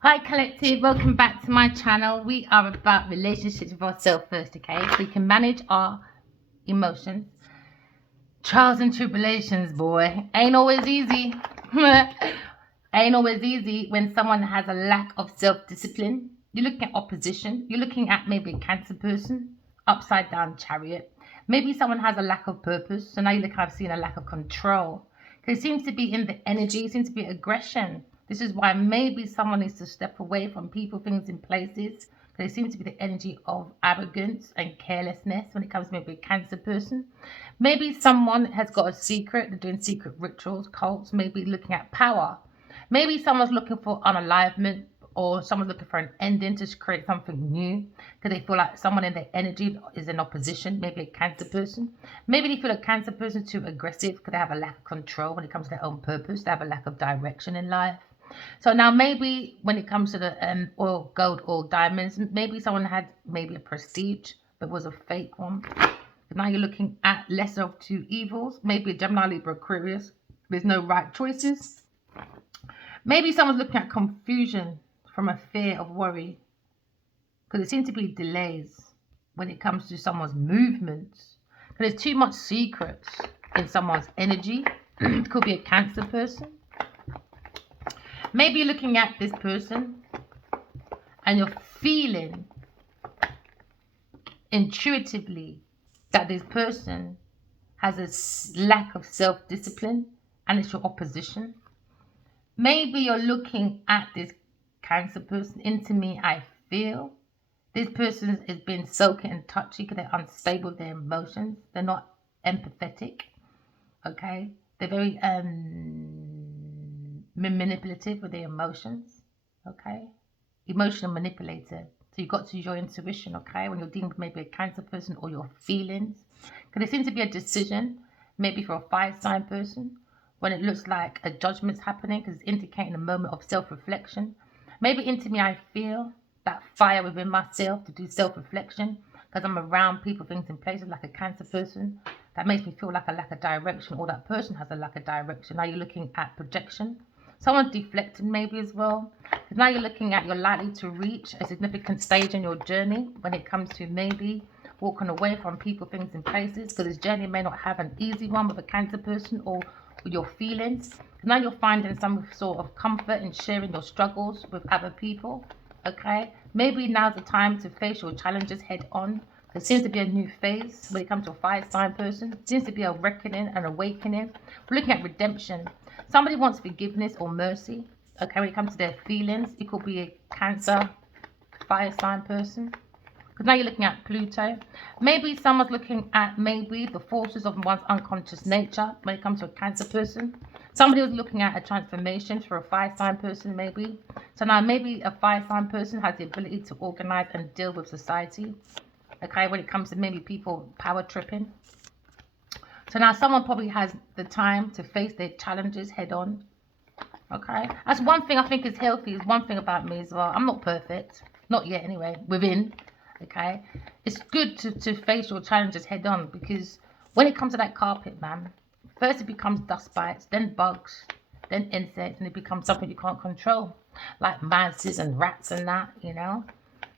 Hi collective, welcome back to my channel. We are about relationships with ourselves first, okay? So we can manage our emotions. Trials and tribulations, boy, ain't always easy. Ain't always easy when someone has a lack of self-discipline. You're looking at opposition. You're looking at maybe a Cancer person, upside down chariot. Maybe someone has a lack of purpose. So now you look, I've seen a lack of control. Because it seems to be in the energy, it seems to be aggression. This is why maybe someone needs to step away from people, things, and places. Because it seems to be the energy of arrogance and carelessness when it comes to maybe a Cancer person. Maybe someone has got a secret, they're doing secret rituals, cults, maybe looking at power. Maybe someone's looking for unalivement or someone's looking for an ending to create something new because they feel like someone in their energy is in opposition, maybe a Cancer person. Maybe they feel a Cancer person is too aggressive because they have a lack of control when it comes to their own purpose. They have a lack of direction in life. So now maybe when it comes to the oil, gold, or diamonds, maybe someone had maybe a prestige but was a fake one. But now you're looking at lesser of two evils, maybe a Gemini, Libra, Aquarius. There's no right choices. Maybe someone's looking at confusion from a fear of worry because there seems to be delays when it comes to someone's movements. Because there's too much secrets in someone's energy. It could be a Cancer person. Maybe you're looking at this person and you're feeling intuitively that this person has a lack of self-discipline and it's your opposition. Maybe you're looking at this Cancer person. Into me, I feel this person has been so and touchy because they're unstable with their emotions. They're not empathetic. Okay, they're very manipulative with their emotions. Okay, emotional manipulator. So you've got to use your intuition. Okay, when you're dealing with maybe a Cancer person or your feelings, because there seems to be a decision, maybe for a fire sign person, when it looks like a judgment's happening because it's indicating a moment of self-reflection. Maybe into me, I feel that fire within myself to do self-reflection because I'm around people, things, and places like a Cancer person. That makes me feel like a lack of direction, or that person has a lack of direction. Now you're looking at projection. Someone's deflecting maybe as well. Because now you're looking at you're likely to reach a significant stage in your journey when it comes to maybe walking away from people, things, and places. Because this journey may not have an easy one with a Cancer person or with your feelings. Now you're finding some sort of comfort in sharing your struggles with other people. Okay, maybe now's the time to face your challenges head on. There seems to be a new phase when it comes to a fire sign person. There seems to be a reckoning and awakening. We're looking at redemption. Somebody wants forgiveness or mercy. Okay, when it comes to their feelings, it could be a Cancer fire sign person. Because now you're looking at Pluto. Maybe someone's looking at maybe the forces of one's unconscious nature when it comes to a Cancer person. Somebody was looking at a transformation for a fire sign person, maybe. So now maybe a fire sign person has the ability to organize and deal with society. Okay, when it comes to maybe people power tripping. So now someone probably has the time to face their challenges head on. Okay, that's one thing I think is healthy. Is one thing about me as well. I'm not perfect, not yet anyway. Within, okay, it's good to face your challenges head on because when it comes to that carpet, man, first it becomes dust bites, then bugs, then insects, and it becomes something you can't control, like mice and rats and that, you know.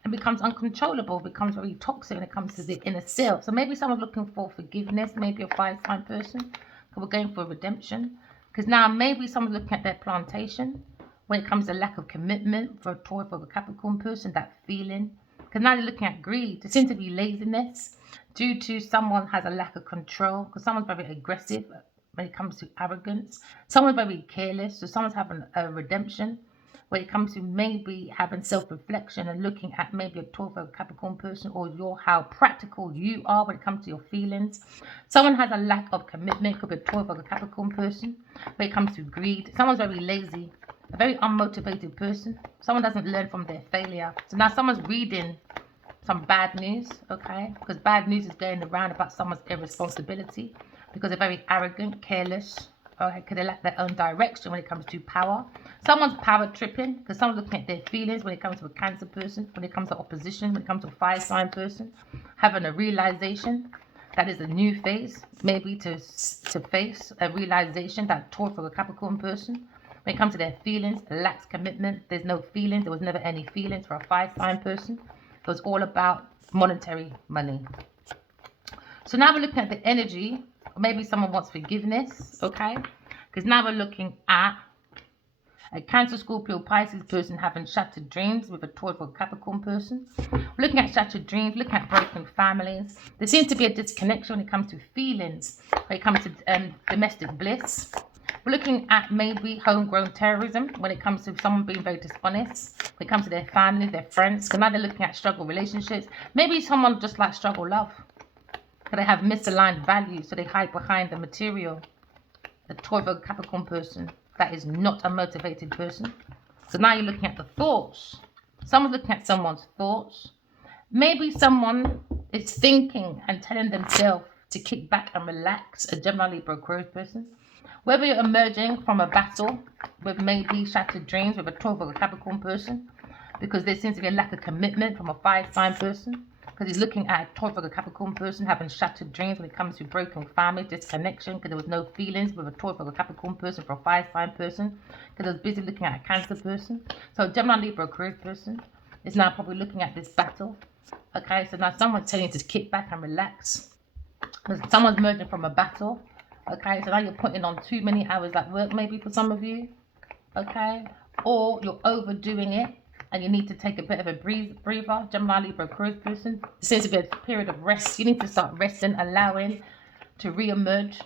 It becomes uncontrollable, becomes very toxic when it comes to the inner self. So maybe someone's looking for forgiveness, maybe a fire sign person, we're going for redemption. Because now maybe someone's looking at their plantation when it comes to lack of commitment for a Taurus or a Capricorn person, that feeling. Because now they're looking at greed. There seems to be laziness due to someone has a lack of control because someone's very aggressive when it comes to arrogance. Someone's very careless, so someone's having a redemption when it comes to maybe having self-reflection and looking at maybe a Taurus or Capricorn person or how practical you are when it comes to your feelings. Someone has a lack of commitment, could be a Taurus or a Capricorn person when it comes to greed. Someone's very lazy, a very unmotivated person. Someone doesn't learn from their failure. So now someone's reading some bad news, okay? Because bad news is going around about someone's irresponsibility because they're very arrogant, careless, okay? Because they lack their own direction when it comes to power. Someone's power tripping because someone's looking at their feelings when it comes to a Cancer person, when it comes to opposition, when it comes to a fire sign person, having a realization that is a new phase, maybe to face a realization that Taurus or a Capricorn person When it comes to their feelings, lacks commitment. There's no feelings. There was never any feelings for a 5 sign person. It was all about monetary money. So now we're looking at the energy. Maybe someone wants forgiveness, okay? Because now we're looking at a Cancer, Scorpio, Pisces person having shattered dreams with a Taurus or Capricorn person. We're looking at shattered dreams, looking at broken families. There seems to be a disconnection when it comes to feelings, when it comes to domestic bliss. We're looking at maybe homegrown terrorism when it comes to someone being very dishonest, when it comes to their family, their friends. So now they're looking at struggle relationships. Maybe someone just like struggle love. So they have misaligned values, so they hide behind the material. The Taurus Capricorn person that is not a motivated person. So now you're looking at the thoughts. Someone's looking at someone's thoughts. Maybe someone is thinking and telling themselves to kick back and relax, a Gemini, Libra, Aquarius person. Whether you're emerging from a battle with maybe shattered dreams with a Taurus or a Capricorn person, because there seems to be a lack of commitment from a 5 sign person, because he's looking at a Taurus or a Capricorn person having shattered dreams when it comes to broken family, disconnection, because there was no feelings with a Taurus or a Capricorn person for a 5 sign person, because I was busy looking at a Cancer person. So Gemini, Libra, Aquarius person is now probably looking at this battle. Okay, so now someone's telling you to kick back and relax, because someone's emerging from a battle. Okay, so now you're putting on too many hours at work, maybe for some of you. Okay, or you're overdoing it and you need to take a bit of a breather. Gemini, Libra, Aquarius person. There seems to be a period of rest. You need to start resting, allowing to re-emerge.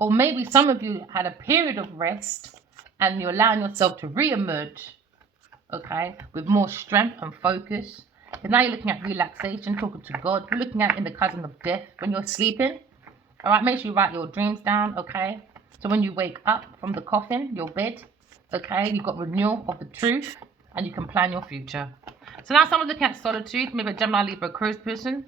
Or maybe some of you had a period of rest and you're allowing yourself to re-emerge, okay, with more strength and focus. Because now you're looking at relaxation, talking to God. You're looking at in the cousin of death when you're sleeping. All right, make sure you write your dreams down, okay? So when you wake up from the coffin, your bed, okay, you've got renewal of the truth and you can plan your future. So now someone's looking at solitude, maybe a Gemini, Libra, Aquarius person,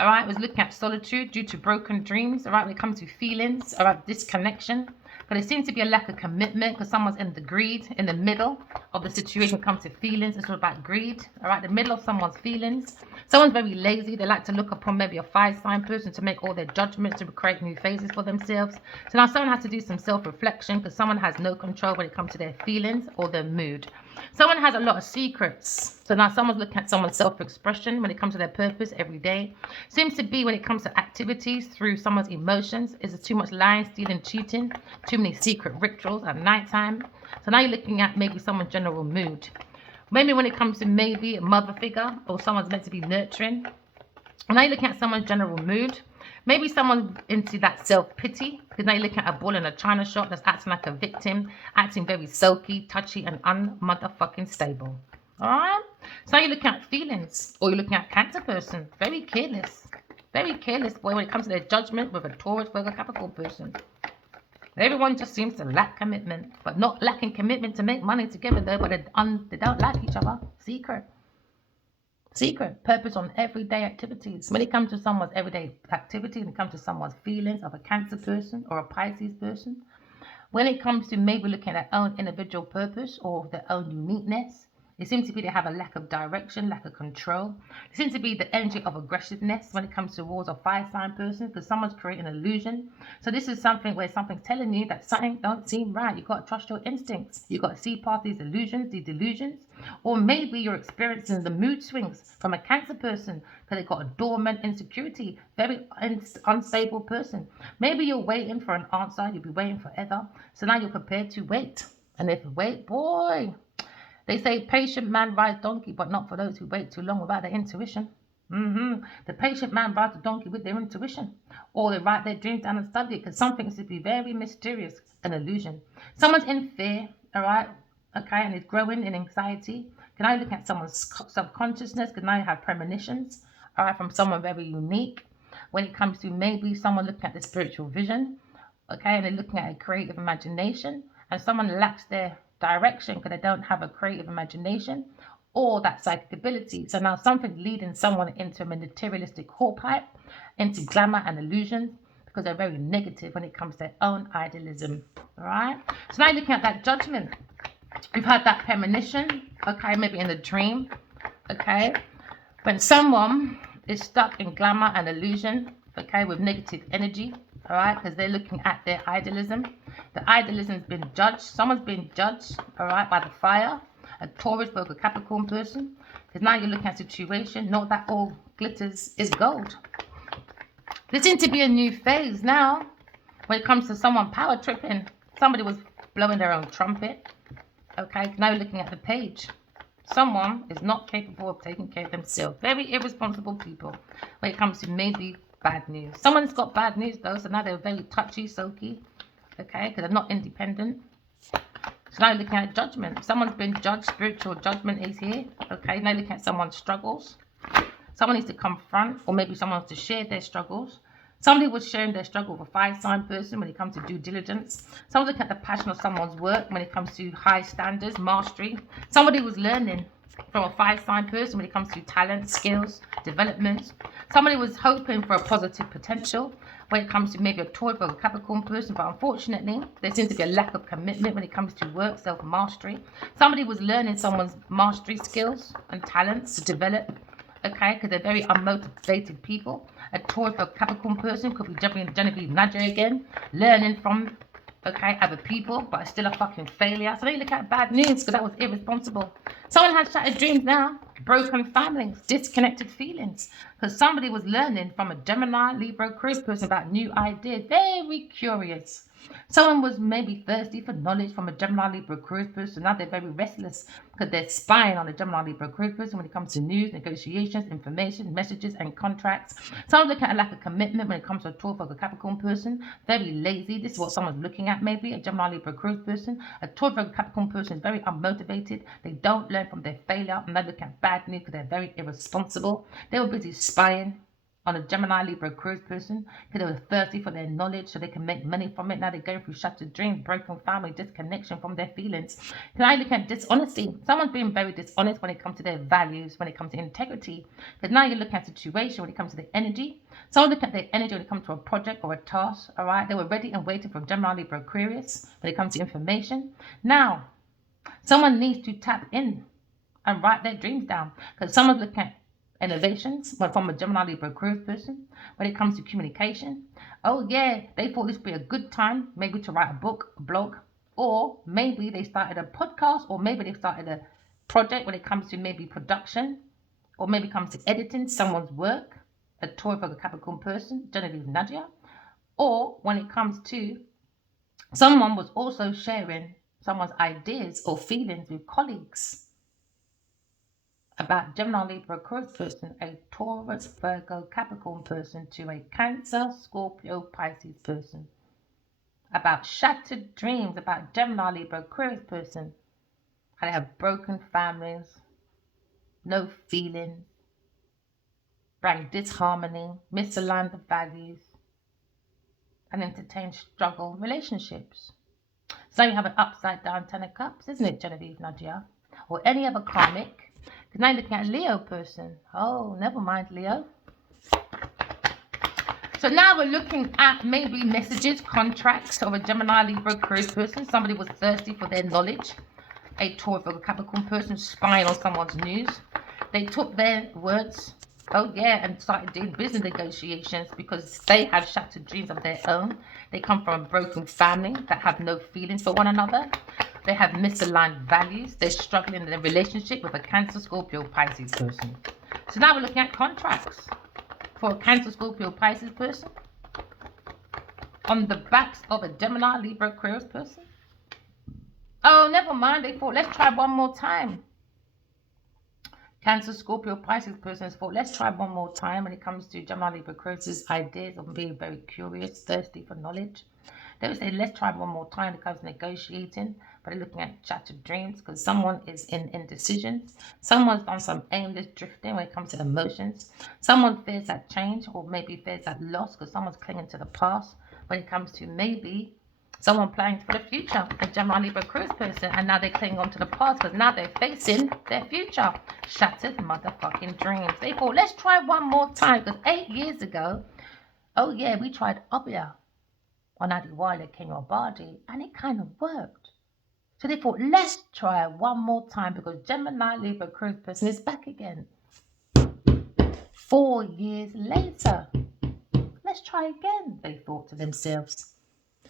all right, was looking at solitude due to broken dreams, all right, when it comes to feelings, all right, disconnection. But there seems to be a lack of commitment because someone's in the greed, in the middle of the situation when it comes to feelings. It's all about greed, all right, the middle of someone's feelings. Someone's very lazy. They like to look upon maybe a 5 sign person to make all their judgments, to create new phases for themselves. So now someone has to do some self-reflection because someone has no control when it comes to their feelings or their mood. Someone has a lot of secrets. So now someone's looking at someone's self-expression when it comes to their purpose every day. Seems to be when it comes to activities through someone's emotions. Is there too much lying, stealing, cheating? Too many secret rituals at nighttime? So now you're looking at maybe someone's general mood. Maybe when it comes to maybe a mother figure or someone's meant to be nurturing. And now you're looking at someone's general mood. Maybe someone's into that self-pity because now you're looking at a bull in a china shop that's acting like a victim, acting very sulky, touchy, and un-motherfucking stable. All right? So now you're looking at feelings, or you're looking at Cancer person. Very careless. Very careless, boy, when it comes to their judgment with a Taurus, Virgo, Capricorn person. Everyone just seems to lack commitment, but not lacking commitment to make money together, though, but they don't like each other. Secret purpose on everyday activities. When it comes to someone's everyday activity, when it comes to someone's feelings of a Cancer person or a Pisces person, when it comes to maybe looking at their own individual purpose or their own uniqueness, it seems to be they have a lack of direction, lack of control. It seems to be the energy of aggressiveness when it comes towards a 5 sign person because someone's creating an illusion. So this is something where something's telling you that something don't seem right. You've got to trust your instincts. You've got to see past these illusions, these delusions. Or maybe you're experiencing the mood swings from a Cancer person because they've got a dormant insecurity, very unstable person. Maybe you're waiting for an answer. You'll be waiting forever. So now you're prepared to wait. And if you wait, boy... They say patient man rides donkey, but not for those who wait too long without their intuition. The patient man rides the donkey with their intuition. Or they write their dreams down and study it because something is to be very mysterious, an illusion. Someone's in fear, all right, okay, and is growing in anxiety. Can I look at someone's subconsciousness? Can I have premonitions, all right, from someone very unique? When it comes to maybe someone looking at the spiritual vision, okay, and they're looking at a creative imagination, and someone lacks their direction because they don't have a creative imagination or that psychic ability. So now something leading someone into a materialistic horsepipe, into glamour and illusions because they're very negative when it comes to their own idealism. All right. So now you're looking at that judgment. You've had that premonition, okay, maybe in a dream, okay, when someone is stuck in glamour and illusion, okay, with negative energy, all right, because they're looking at their idealism. The idealism's been judged. Someone's been judged, all right, by the fire. A Taurus, Virgo, Capricorn person. Because now you're looking at a situation, not that all glitters is gold. There seems to be a new phase now when it comes to someone power tripping. Somebody was blowing their own trumpet. Okay, now you're looking at the page. Someone is not capable of taking care of themselves. Very irresponsible people when it comes to maybe bad news. Someone's got bad news though, so now they're very touchy, soaky. Okay, because they're not independent. So now you're looking at judgment. Someone's been judged. Spiritual judgment is here. Okay, now you're looking at someone's struggles. Someone needs to confront, or maybe someone wants to share their struggles. Somebody was sharing their struggle with a 5-sign person when it comes to due diligence. Someone's looking at the passion of someone's work when it comes to high standards, mastery. Somebody was learning from a 5-sign person when it comes to talent, skills, development. Somebody was hoping for a positive potential when it comes to maybe a Taurus or a Capricorn person, but unfortunately, there seems to be a lack of commitment when it comes to work, self-mastery. Somebody was learning someone's mastery skills and talents to develop, okay, because they're very unmotivated people. A Taurus or Capricorn person could be Genevieve Nadia again, learning from, okay, other people, but it's still a fucking failure. So they look at bad news because that was irresponsible. Someone has shattered dreams now, broken families, disconnected feelings, because somebody was learning from a Gemini, Libra, Aquarius person about new ideas, very curious. Someone was maybe thirsty for knowledge from a Gemini, Libra, Aquarius person. Now they're very restless because they're spying on a Gemini, Libra, Aquarius person when it comes to news, negotiations, information, messages, and contracts. Someone's looking at a lack of commitment when it comes to a Taurus or a Capricorn person. Very lazy. This is what someone's looking at, maybe a Gemini, Libra, Aquarius person. A Taurus or a Capricorn person is very unmotivated. They don't learn from their failure, and they look at bad news because they're very irresponsible. They were busy spying on a Gemini, Libra, Aquarius person because they were thirsty for their knowledge so they can make money from it. Now they're going through shattered dreams, broken family, disconnection from their feelings. Can I look at dishonesty? Someone's being very dishonest when it comes to their values, when it comes to integrity. Because now you're looking at a situation when it comes to the energy. Someone look at their energy when it comes to a project or a task. All right, they were ready and waiting for Gemini, Libra, Aquarius when it comes to information. Now, someone needs to tap in and write their dreams down because someone's looking at innovations from a Gemini, Libra, Aquarius person when it comes to communication. Oh yeah, they thought this would be a good time maybe to write a book, a blog, or maybe they started a podcast, or maybe they started a project when it comes to maybe production, or maybe comes to editing someone's work, a Taurus or a Capricorn person, Genevieve Nadia, or when it comes to someone was also sharing someone's ideas or feelings with colleagues about Gemini, Libra, Aquarius person, a Taurus, Virgo, Capricorn person to a Cancer, Scorpio, Pisces person. About shattered dreams about Gemini, Libra, Aquarius person. How they have broken families, no feelings, bring disharmony, misaligned values, and entertain struggle relationships. So you have an upside down 10 of Cups, isn't it, Genevieve Nadia? Or any other karmic. Because now you're looking at a Leo person. Oh, never mind, Leo. So now we're looking at maybe messages, contracts of a Gemini, Libra, Aquarius person. Somebody was thirsty for their knowledge. A Taurus or a Capricorn person spying on someone's news. They took their words, oh yeah, and started doing business negotiations because they have shattered dreams of their own. They come from a broken family that have no feelings for one another. They have misaligned values. They're struggling in their relationship with a Cancer, Scorpio, Pisces person. So now we're looking at contracts for a Cancer, Scorpio, Pisces person on the backs of a Gemini, Libra, Aquarius person. Oh, never mind. They thought, let's try one more time. Cancer, Scorpio, Pisces persons thought, let's try one more time when it comes to Gemini, Libra, Aquarius' ideas of being very curious, thirsty for knowledge. They would say, let's try one more time. It comes to negotiating, but they're looking at shattered dreams because someone is in indecision. Someone's done some aimless drifting when it comes to emotions. Someone fears that change, or maybe fears that loss because someone's clinging to the past when it comes to maybe someone planning for the future, a Gemini, Libra, Aquarius person, and now they're clinging on to the past because now they're facing their future. Shattered motherfucking dreams. They thought, let's try one more time because 8 years ago, oh yeah, we tried Obia on Adiwale King Obadi, and it kind of worked. So they thought, let's try one more time because Gemini, Libra, Aquarius person is back again. 4 years later, let's let's try again, they thought to themselves.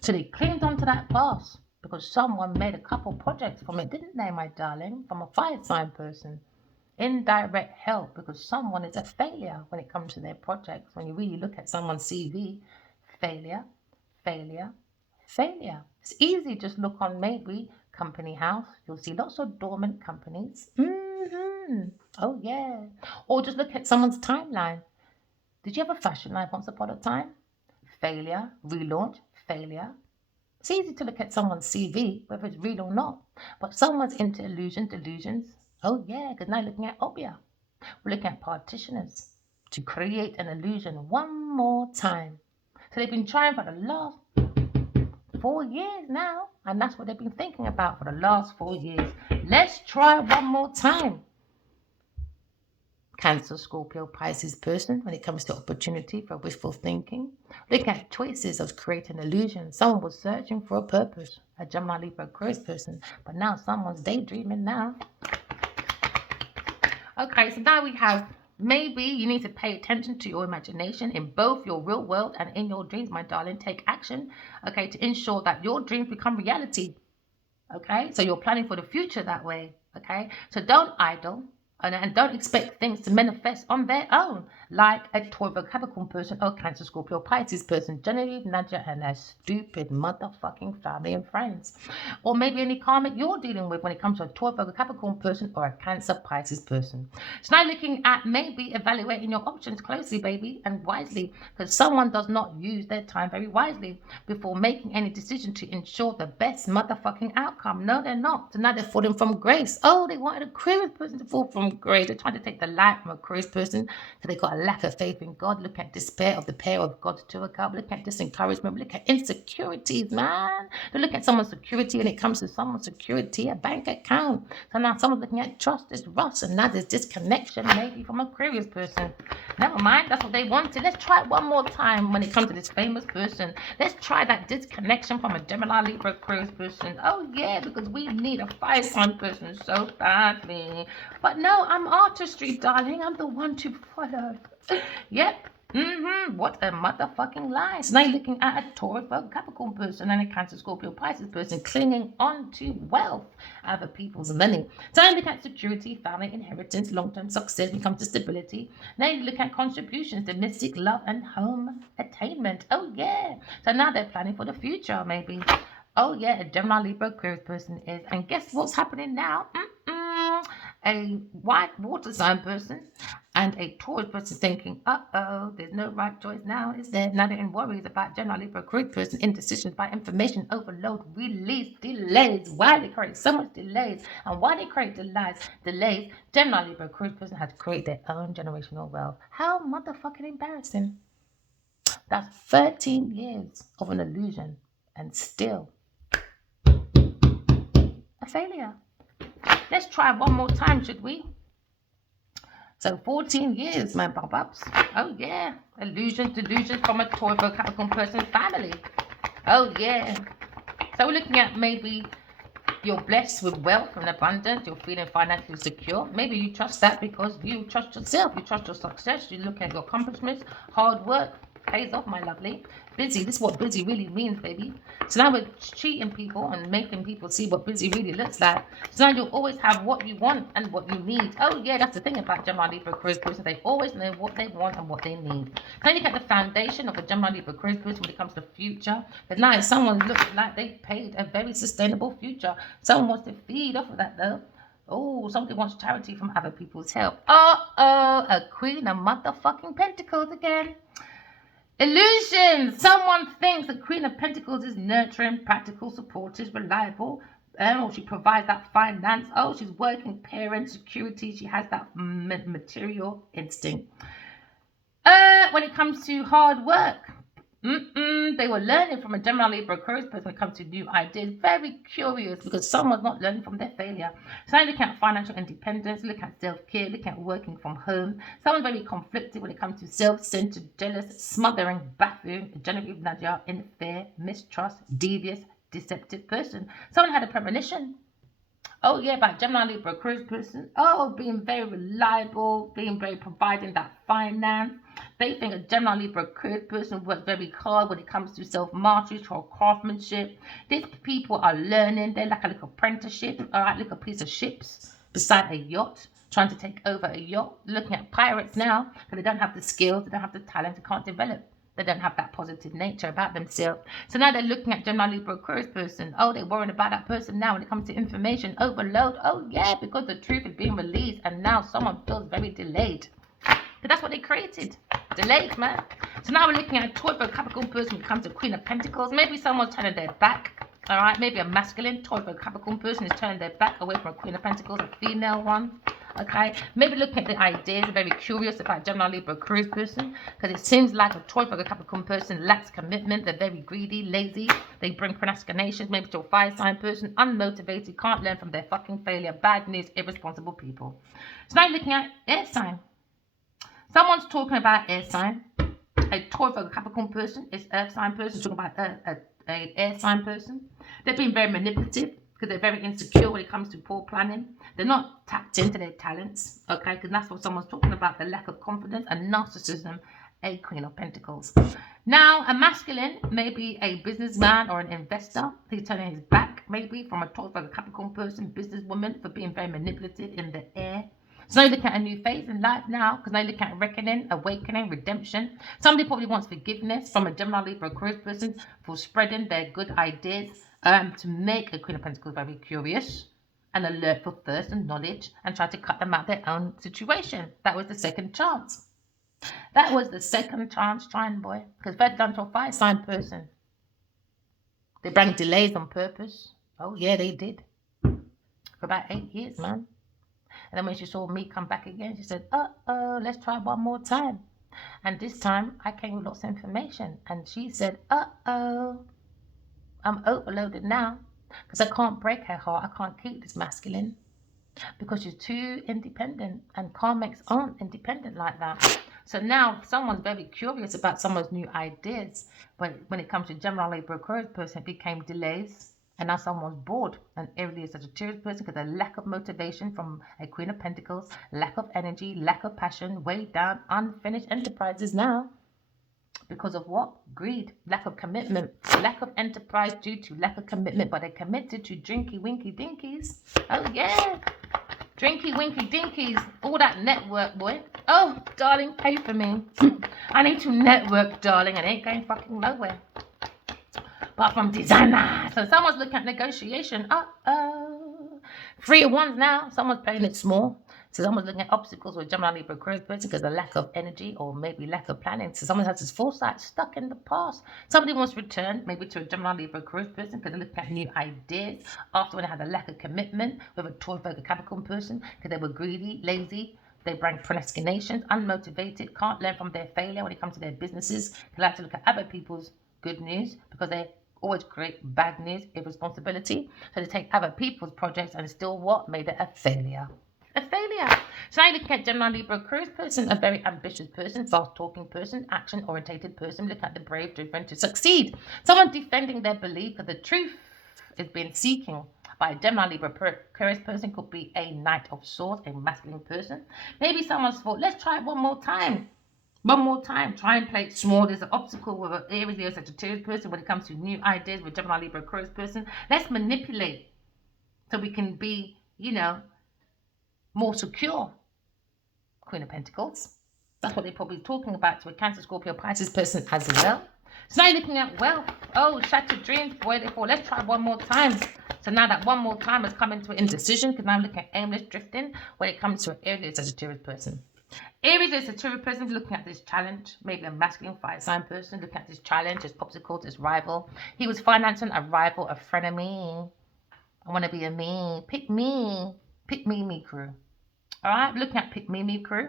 So they clinged onto that past because someone made a couple projects from it, didn't they, my darling? From a fire sign person. Indirect help because someone is a failure when it comes to their projects. When you really look at someone's CV, failure, failure, failure. It's easy, just look on maybe company house. You'll see lots of dormant companies. Oh, yeah. Or just look at someone's timeline. Did you have a fashion line once upon a time? Failure, relaunch, failure. It's easy to look at someone's CV, whether it's real or not. But someone's into delusions. Oh, yeah, because now looking at Obia. We're looking at practitioners to create an illusion one more time. So they've been trying for the last 4 years now, and that's what they've been thinking about for the last 4 years. Let's try one more time. Cancer, Scorpio, Pisces person when it comes to opportunity for wishful thinking. Look at choices of creating illusion. Someone was searching for a purpose, a Gemini, Libra, Aquarius person, but now someone's daydreaming now. Okay, so now we have maybe you need to pay attention to your imagination in both your real world and in your dreams, my darling. Take action, okay, to ensure that your dreams become reality. Okay, so you're planning for the future that way. Okay, so don't idle. And don't expect things to manifest on their own, like a Taurus, Capricorn person or Cancer, Scorpio, Pisces person, Genevieve, Nadia, and their stupid motherfucking family and friends. Or maybe any karmic you're dealing with when it comes to a Taurus, Capricorn person or a Cancer, Pisces person. So now looking at maybe evaluating your options closely, baby, and wisely, because someone does not use their time very wisely before making any decision to ensure the best motherfucking outcome. No, they're not. So now they're falling from grace. Oh, they wanted a Aquarius person to fall from grace. They're trying to take the light from a Aquarius person, so they got a lack of faith in God. Look at despair of the pair of God's two account. Look at disencouragement. Look at insecurities, man. They look at someone's security when it comes to someone's security, a bank account. So now someone's looking at trust is rust, and now there's disconnection maybe from a Aquarius person. Never mind, that's what they wanted. Let's try it one more time when it comes to this famous person. Let's try that disconnection from a Gemini, Libra, Aquarius person. Oh yeah, because we need a fire sign person so badly. But no, I'm artistry, darling. I'm the one to follow. Yep. What a motherfucking lie. So now you're looking at a Taurus, Capricorn person and a Cancer, Scorpio, Pisces person clinging on to wealth, other people's money. So now you look at security, family, inheritance, long-term success when it comes to stability. Now you look at contributions, domestic love, and home attainment. Oh yeah. So now they're planning for the future, maybe. Oh yeah, a Gemini, Libra, Aquarius person is. And guess what's happening now? A white water sign person and a Taurus person thinking, there's no right choice now, is there? Now they're in worries about Gemini, Libra, Aquarius person, indecisions by information overload, release, delays. Why they create so much delays? And why they create delays, Gemini, Libra, Aquarius person has to create their own generational wealth. How motherfucking embarrassing. That's 13 years of an illusion and still a failure. Let's try one more time, should we? So 14 years, my bub-ups. Oh yeah, illusions, delusions from a Taurus, Capricorn person family. Oh yeah. So we're looking at maybe you're blessed with wealth and abundance. You're feeling financially secure. Maybe you trust that because you trust yourself. You trust your success. You look at your accomplishments, hard work pays off, my lovely. Busy, this is what busy really means, baby. So now we're cheating people and making people see what busy really looks like. So now you'll always have what you want and what you need. Oh yeah, that's the thing about Gemini, Libra, Aquarius person. They always know what they want and what they need. Now you get the foundation of a Gemini, Libra, Aquarius person when it comes to future. But now someone looks like they paid a very sustainable future. Someone wants to feed off of that though. Oh, somebody wants charity from other people's help. A Queen of motherfucking Pentacles again. Illusion. Someone thinks the Queen of Pentacles is nurturing, practical, supportive, reliable. Oh, she provides that finance. Oh, she's working, parent, security. She has that material instinct. When it comes to hard work, they were learning from a Gemini, Libra, Aquarius person when it comes to new ideas. Very curious because someone's not learning from their failure. So now look at financial independence, look at self-care, look at working from home. Someone's very conflicted when it comes to self-centered, jealous, smothering, bathroom, Genevieve, Nadia, unfair, mistrust, devious, deceptive person. Someone had a premonition. Oh yeah, about Gemini Libra Aquarius person. Oh, being very reliable, being very providing that finance. They think a Gemini Libra Aquarius person works very hard when it comes to self-mastery or craftsmanship. These people are learning. They're like a little apprenticeship, all right, like a piece of ships beside a yacht, trying to take over a yacht. Looking at pirates now, because they don't have the skills, they don't have the talent, they can't develop. They don't have that positive nature about themselves. So now they're looking at Gemini Libra Aquarius person. Oh, they're worrying about that person now when it comes to information overload. Oh yeah, because the truth is being released and now someone feels very delayed. But that's what they created. Delayed, man. So now we're looking at a Tauro Capricorn person when it comes to Queen of Pentacles. Maybe someone's turning their back. All right, maybe a masculine Tauro Capricorn person is turning their back away from a Queen of Pentacles, a female one. Okay, maybe looking at the ideas, very curious about Gemini Libra Aquarius person, because it seems like a Tauro Capricorn person lacks commitment. They're very greedy, lazy. They bring procrastinations, maybe to a fire sign person, unmotivated, can't learn from their fucking failure, bad news, irresponsible people. So now you're looking at air sign. Someone's talking about air sign. A Tauro Capricorn person is earth sign person, talking about a air sign person. They're being very manipulative because they're very insecure when it comes to poor planning. They're not tapped into their talents, okay? Because that's what someone's talking about, the lack of confidence and narcissism, a Queen of Pentacles. Now, a masculine, maybe a businessman or an investor. He's turning his back, maybe, from a Tauro Capricorn person, businesswoman, for being very manipulative in the air. So now you look at a new phase in life now, because now you look at reckoning, awakening, redemption. Somebody probably wants forgiveness from a Gemini Libra Aquarius person for spreading their good ideas to make a Queen of Pentacles very curious and alert for thirst and knowledge and try to cut them out their own situation. That was the second chance. That was the second chance, trying boy, because they're done to a fire sign person. They bring delays on purpose. Oh yeah, they did. For about 8 years, man. And then when she saw me come back again, she said, uh-oh, let's try one more time. And this time, I came with lots of information. And she said, uh-oh, I'm overloaded now. Because I can't break her heart. I can't keep this masculine. Because she's too independent. And karmics aren't independent like that. So now, someone's very curious about someone's new ideas. But when it comes to Gemini Libra Aquarius person, it became delays. And now someone's bored, and everybody is such a Sagittarius person because a lack of motivation from a Queen of Pentacles, lack of energy, lack of passion, way down, unfinished enterprises now. Because of what? Greed, lack of commitment, lack of enterprise due to lack of commitment, but they're committed to drinky winky dinkies. Oh yeah, drinky winky dinkies, all that network, boy. Oh, darling, pay for me. I need to network, darling, and it ain't going fucking nowhere. But from designer. So someone's looking at negotiation. Uh-oh. 3 of Wands now. Someone's playing it small. So someone's looking at obstacles with Gemini Libra Aquarius person because of lack of energy or maybe lack of planning. So someone has this foresight stuck in the past. Somebody wants to return maybe to a Gemini Libra Aquarius person because they're looking at new ideas after when they had a lack of commitment with a Tauro Capricorn person because they were greedy, lazy. They bring procrastinations, unmotivated, can't learn from their failure when it comes to their businesses. They like to look at other people's good news because they always create bad news, irresponsibility. So they take other people's projects and still what? Made it a failure. A failure. So now you look at Gemini Libra Aquarius person, a very ambitious person, fast-talking person, action-orientated person. Look at the brave, driven to succeed. Someone defending their belief that the truth is being seeking by a Gemini Libra Aquarius person. Could be a Knight of Swords, a masculine person. Maybe someone's thought, let's try it one more time. One more time, try and play it small. There's an obstacle with an Aries or Sagittarius person when it comes to new ideas with Gemini Libra Aquarius person. Let's manipulate so we can be, more secure. Queen of Pentacles. That's what they're probably talking about to a Cancer, Scorpio, Pisces person as well. So now you're looking at wealth. Oh, shattered dreams. Boy, they thought, let's try one more time. So now that one more time has come into an indecision because now I'm looking at aimless drifting when it comes to an Aries or Sagittarius person. Aries is a Sagittarius person looking at this challenge, maybe a masculine fire sign person looking at this challenge, this obstacle, this rival. He was financing a rival, a frenemy. I want to be a me. Pick me crew. All right, looking at pick me crew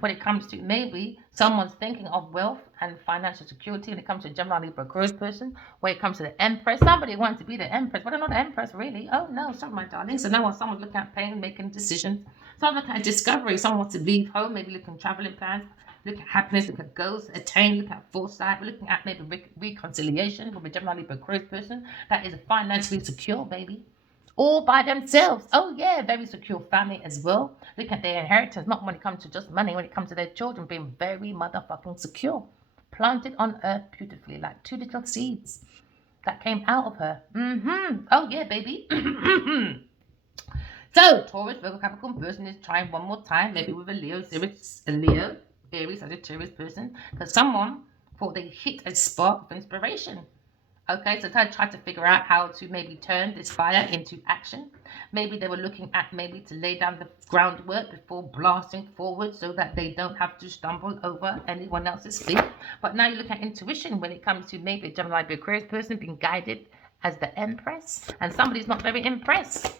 when it comes to maybe someone's thinking of wealth and financial security when it comes to a Gemini Libra Aquarius person. When it comes to the Empress, somebody wants to be the Empress, but they're not the Empress really. Oh no, sorry my darling. So now someone's looking at pain, making decisions. Someone's looking at discovery. Someone wants to leave home, maybe looking at traveling plans. Look at happiness, look at goals, attain, look at foresight. We're looking at maybe reconciliation with a Gemini Libra Aquarius person that is financially secure, baby. all by themselves. Oh yeah, very secure family as well. Look at their inheritance, not when it comes to just money, when it comes to their children being very motherfucking secure. Planted on earth beautifully, like two little seeds that came out of her. Oh yeah, baby. So, Taurus, Virgo, Capricorn person is trying one more time, maybe with a Leo, Aries, Sagittarius person, because someone thought they hit a spark of inspiration. Okay, so they tried to figure out how to maybe turn this fire into action. Maybe they were looking at maybe to lay down the groundwork before blasting forward so that they don't have to stumble over anyone else's feet. But now you look at intuition when it comes to maybe a Gemini, Aquarius person being guided as the Empress, and somebody's not very impressed.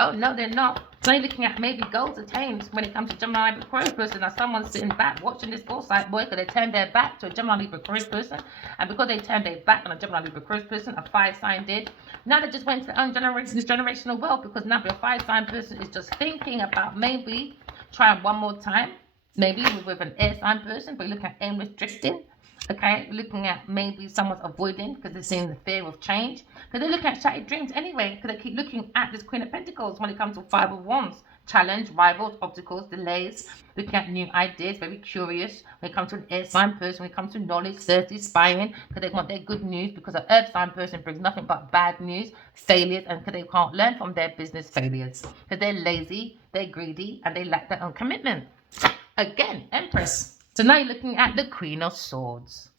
Oh no, they're not. So you're looking at maybe goals attained when it comes to Gemini, Aquarius person. Now someone's sitting back watching this foresight boy because they turned their back to a Gemini, Aquarius person, and because they turned their back on a Gemini, Aquarius person, a fire sign did. Now they just went to their own generational wealth, because now the fire sign person is just thinking about maybe trying one more time, maybe with an air sign person, but you're looking at aimless drifting. Okay, looking at maybe someone's avoiding because they're seeing the fear of change. Because they're looking at shattered dreams anyway, because they keep looking at this Queen of Pentacles when it comes to Five of Wands. Challenge, rivals, obstacles, delays, looking at new ideas, very curious when it comes to an air sign person, when it comes to knowledge, thirsty, spying, because they want their good news, because an earth sign person brings nothing but bad news, failures, and because they can't learn from their business failures. Because they're lazy, they're greedy, and they lack their own commitment. Again, Empress. So now you're looking at the Queen of Swords.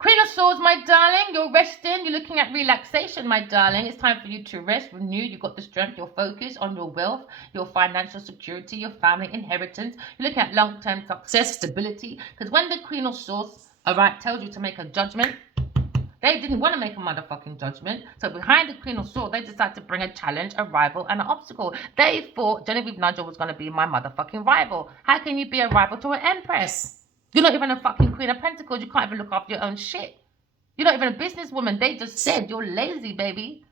Queen of Swords, my darling, you're resting. You're looking at relaxation, my darling. It's time for you to rest, renew. You've got the strength, your focus on your wealth, your financial security, your family inheritance. You're looking at long-term success, stability. Because when the Queen of Swords, tells you to make a judgment, they didn't want to make a motherfucking judgment. So behind the Queen of Swords, they decided to bring a challenge, a rival, and an obstacle. They thought Genevieve Nigel was going to be my motherfucking rival. How can you be a rival to an Empress? You're not even a fucking Queen of Pentacles. You can't even look after your own shit. You're not even a businesswoman. They just said you're lazy, baby.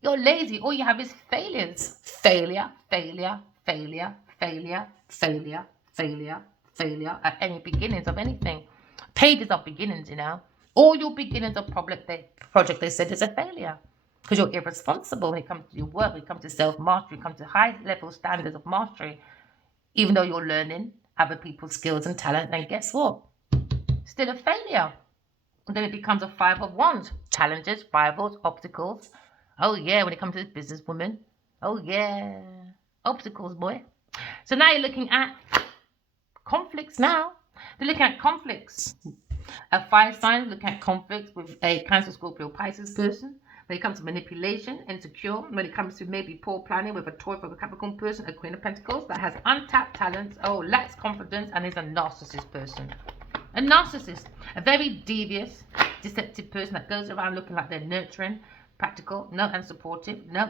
You're lazy. All you have is failures. Failure, failure, failure, failure, failure, failure, failure at any beginnings of anything. Pages of beginnings, you know. All your beginnings of project they said is a failure. Because you're irresponsible when it comes to your work, when it comes to self-mastery, when it comes to high-level standards of mastery. Even though you're learning other people's skills and talent, then guess what? Still a failure. And then it becomes a Five of Wands. Challenges, rivals, obstacles. Oh yeah, when it comes to this businesswoman. Oh yeah. Obstacles, boy. So now you're looking at conflicts now. They're looking at conflicts. A fire sign looking at conflicts with a Cancer, Scorpio, Pisces person. When it comes to manipulation, insecure. When it comes to maybe poor planning with a Taurus, a Capricorn person, a Queen of Pentacles that has untapped talents, lacks confidence, and is a narcissist person. A narcissist, a very devious, deceptive person that goes around looking like they're nurturing, practical, and supportive. No.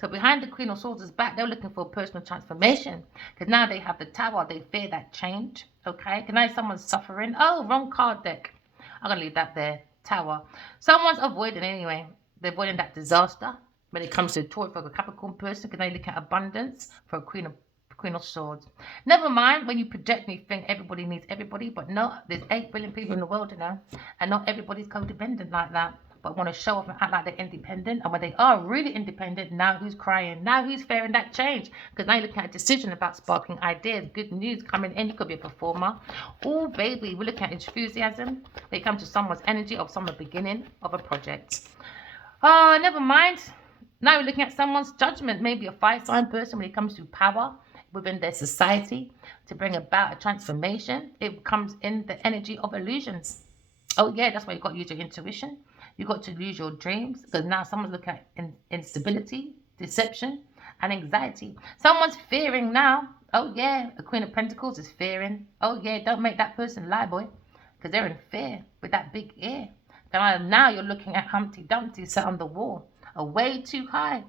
So behind the Queen of Swords' back, they're looking for personal transformation. Because now they have the Tower, they fear that change. Okay, because now someone's suffering. Oh, wrong card deck. I'm going to leave that there. Tower. Someone's avoiding anyway. They're avoiding that disaster when it comes to a Taurus, for a Capricorn person. Because they look at abundance for a Queen of Swords. Never mind when you project and you think everybody needs everybody, but no, there's 8 billion people in the world, you know, and not everybody's codependent like that, but want to show off and act like they're independent. And when they are really independent, now who's crying? Now who's fearing that change? Because now you're looking at a decision about sparking ideas, good news coming in. You could be a performer. Oh, baby, we're looking at enthusiasm. They come to someone's energy of someone's beginning of a project. Oh, never mind. Now we're looking at someone's judgment, maybe a fire sign person when it comes to power within their society to bring about a transformation. It comes in the energy of illusions. Oh yeah, that's why you've got to use your intuition. You've got to use your dreams, because now someone's looking at instability, deception, and anxiety. Someone's fearing now. Oh yeah, the Queen of Pentacles is fearing. Oh yeah, don't make that person lie, boy, because they're in fear with that big ear. Now you're looking at Humpty Dumpty sat on the wall, way too high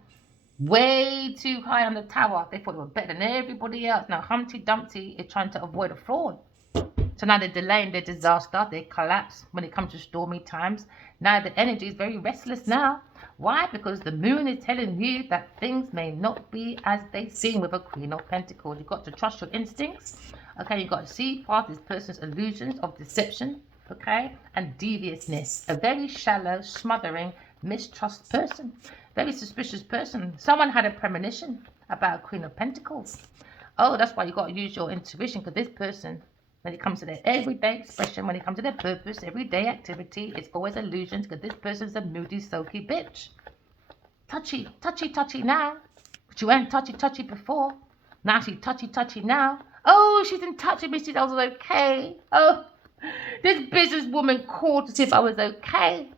on the tower. They thought they were better than everybody else. Now Humpty Dumpty is trying to avoid a fall. So now they're delaying their disaster, they collapse when it comes to stormy times. Now the energy is very restless now. Why? Because the moon is telling you that things may not be as they seem with a Queen of Pentacles. You've got to trust your instincts. Okay, you've got to see past this person's illusions of deception, okay, and deviousness. A very shallow, smothering, mistrust person, very suspicious person. Someone had a premonition about Queen of Pentacles. Oh, that's why you got to use your intuition, because this person, when it comes to their everyday expression, when it comes to their purpose, everyday activity, it's always illusions, because this person's a moody, sulky bitch. Touchy, touchy, touchy now. But you weren't touchy, touchy before. Now she's touchy, touchy now. Oh, she's in touch with me. She said I was okay. Oh, this businesswoman called to see if I was okay.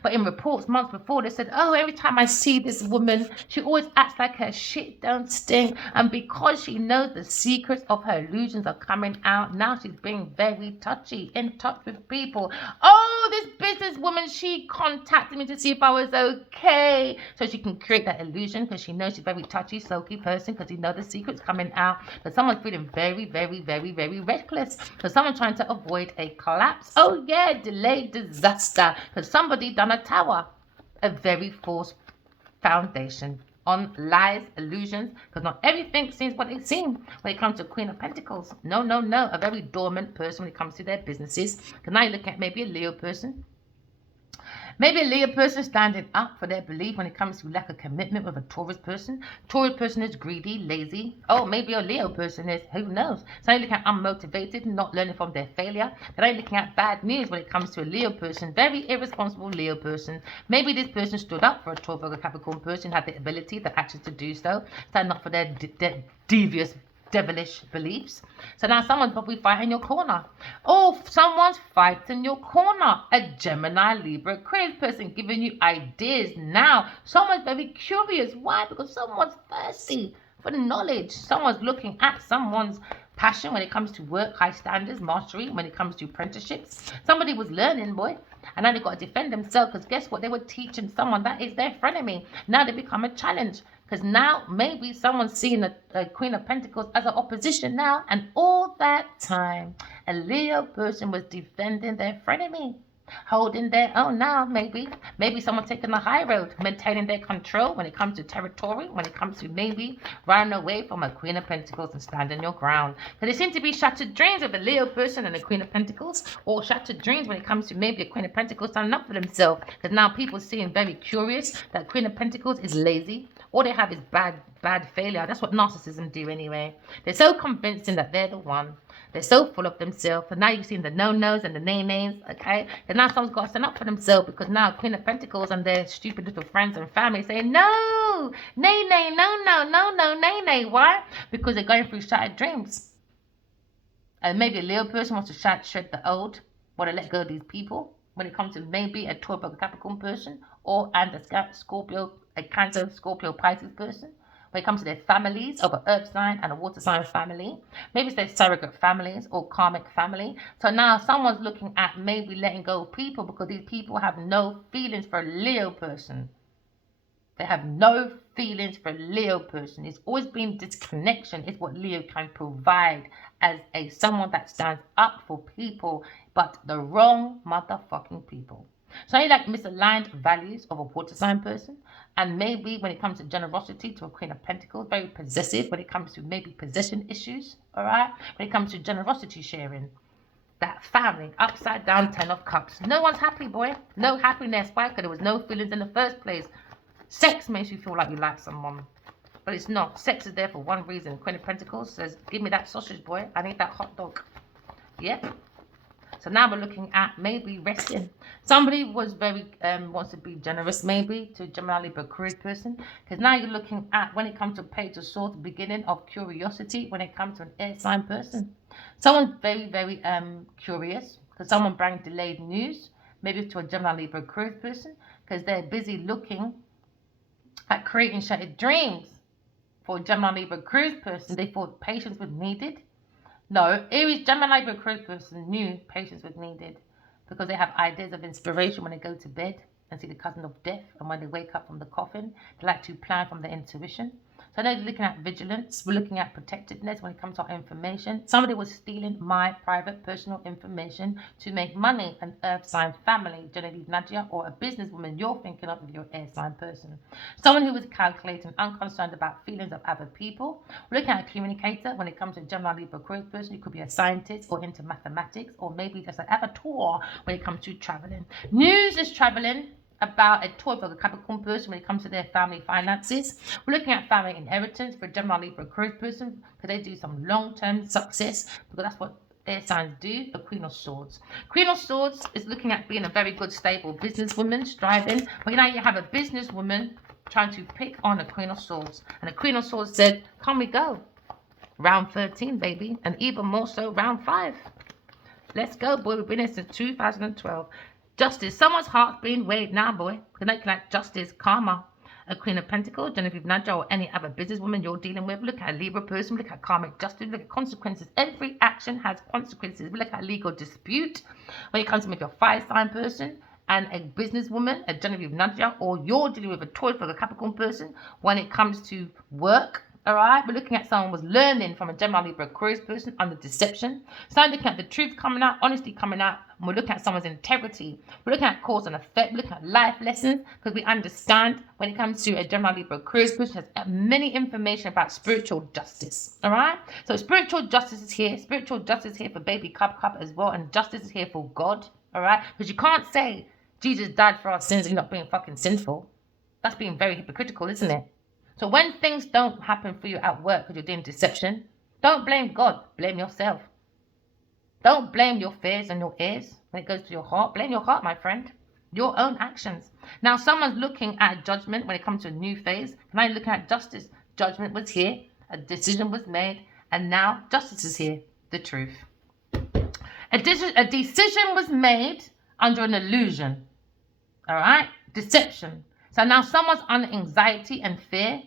But in reports months before, they said, oh, every time I see this woman, she always acts like her shit don't stink. And because she knows the secrets of her illusions are coming out, now she's being very touchy, in touch with people. Oh, this businesswoman, she contacted me to see if I was okay. So she can create that illusion because she knows she's a very touchy, sulky person, because you know the secrets coming out. But someone's feeling very, very, very, very reckless. So someone's trying to avoid a collapse. Oh, yeah, delayed disaster. Because somebody done a tower, a very false foundation on lies, illusions, because not everything seems what it seems when it comes to Queen of Pentacles. No, no, no, a very dormant person when it comes to their businesses. Because now you're looking at maybe a Leo person. Maybe a Leo person standing up for their belief when it comes to lack of commitment with a Taurus person. Taurus person is greedy, lazy. Oh, maybe a Leo person is, who knows? So you're looking at unmotivated, not learning from their failure. Then you're looking at bad news when it comes to a Leo person. Very irresponsible Leo person. Maybe this person stood up for a Taurus or a Capricorn person, had the ability, the actions to do so. Stand up for their devious, devilish beliefs. So now someone's probably fighting your corner. Oh, someone's fighting your corner. A Gemini, Libra, Aquarius person giving you ideas now. Someone's very curious. Why? Because someone's thirsty for knowledge. Someone's looking at someone's passion when it comes to work, high standards, mastery, when it comes to apprenticeships. Somebody was learning, boy, and now they've got to defend themselves, because guess what? They were teaching someone that is their frenemy. Now they become a challenge, because now maybe someone's seeing a Queen of Pentacles as an opposition now, and all that time a Leo person was defending their frenemy, holding their own. Now maybe someone taking the high road, maintaining their control when it comes to territory, when it comes to maybe running away from a Queen of Pentacles and standing your ground. But there seem to be shattered dreams of a Leo person and a Queen of Pentacles, or shattered dreams when it comes to maybe a Queen of Pentacles standing up for themselves, because now people seem very curious that Queen of Pentacles is lazy. All they have is bad failure. That's what narcissism do anyway. They're so convincing that they're the one. They're so full of themselves. And now you've seen the no-nos and the nay-nays, okay? And now someone's got to stand up for themselves, because now Queen of Pentacles and their stupid little friends and family saying, no, nay-nay, no, nay-nay. Why? Because they're going through shattered dreams. And maybe a Leo person wants to shed the old, want to let go of these people. When it comes to maybe a Taurus or Capricorn person, or and a Scorpio, a Cancer, Scorpio, Pisces person. When it comes to their families of an earth sign and a water sign family, maybe it's their surrogate families or karmic family. So now someone's looking at maybe letting go of people, because these people have no feelings for a Leo person. They have no feelings for a Leo person. It's always been disconnection. It's what Leo can provide as a someone that stands up for people, but the wrong motherfucking people. So you like misaligned values of a water sign person, and maybe when it comes to generosity to a Queen of Pentacles, very possessive when it comes to maybe possession issues, all right? When it comes to generosity sharing, that family, upside down 10 of cups. No one's happy, boy. No happiness. Why? Because there was no feelings in the first place. Sex makes you feel like you like someone, but it's not. Sex is there for one reason. Queen of Pentacles says, give me that sausage, boy. I need that hot dog. Yep. So now we're looking at maybe resting. Somebody was very wants to be generous maybe to Gemini, Libra, Aquarius person, because now you're looking at when it comes to Page of Swords, the beginning of curiosity when it comes to an air sign person. Someone's very, very curious because someone bring delayed news, maybe to a Gemini, Libra, Aquarius person, because they're busy looking at creating shattered dreams. For a Gemini, Libra, Aquarius person, they thought patience was needed. No, Aries, Gemini, Libra, Aquarius person knew patience was needed, because they have ideas of inspiration when they go to bed and see the cousin of death, and when they wake up from the coffin, they like to plan from their intuition. So they're looking at vigilance. We're looking at protectiveness when it comes to our information. Somebody was stealing my private personal information to make money. An earth sign family, Genevieve, Nadia, or a businesswoman you're thinking of if you're an air sign person. Someone who was calculating, unconcerned about feelings of other people. We're looking at a communicator when it comes to Gemini, Libra, Aquarius person. You could be a scientist or into mathematics, or maybe just an avatar when it comes to traveling. News is traveling. about a Taurus or a Capricorn person when it comes to their family finances. We're looking at family inheritance for a Gemini, Libra, Aquarius person, because they do some long-term success, because that's what their signs do. The Queen of Swords. Queen of Swords is looking at being a very good, stable businesswoman, striving. But you have a businesswoman trying to pick on a Queen of Swords. And the Queen of Swords said, can we go? Round 13, baby. And even more so, round 5. Let's go, boy. We've been here since 2012. Justice. Someone's heart's being weighed now, boy. Connect like justice, karma. A Queen of Pentacles, Genevieve Nadja, or any other businesswoman you're dealing with. Look at a Libra person. Look at karmic justice. Look at consequences. Every action has consequences. We look at legal dispute. When it comes to maybe a fire sign person and a businesswoman, a Genevieve Nadja, or you're dealing with a Taurus or a Capricorn person. When it comes to work, all right, we're looking at someone was learning from a Gemini, Libra, Aquarius person under deception. So I'm looking at the truth coming out, honesty coming out, and we're looking at someone's integrity. We're looking at cause and effect. We're looking at life lessons, because we understand when it comes to a Gemini, Libra, Aquarius person has many information about spiritual justice. All right, so spiritual justice is here. Spiritual justice is here for baby cup as well, and justice is here for God. All right, because you can't say Jesus died for our sins and you're not being fucking sinful. That's being very hypocritical, isn't it? So when things don't happen for you at work because you're doing deception, don't blame God, blame yourself. Don't blame your fears and your ears when it goes to your heart. Blame your heart, my friend. Your own actions. Now, someone's looking at judgment when it comes to a new phase. And I'm looking at justice. Judgment was here. A decision was made. And now justice is here. The truth. A decision was made under an illusion. All right? Deception. So now someone's under anxiety and fear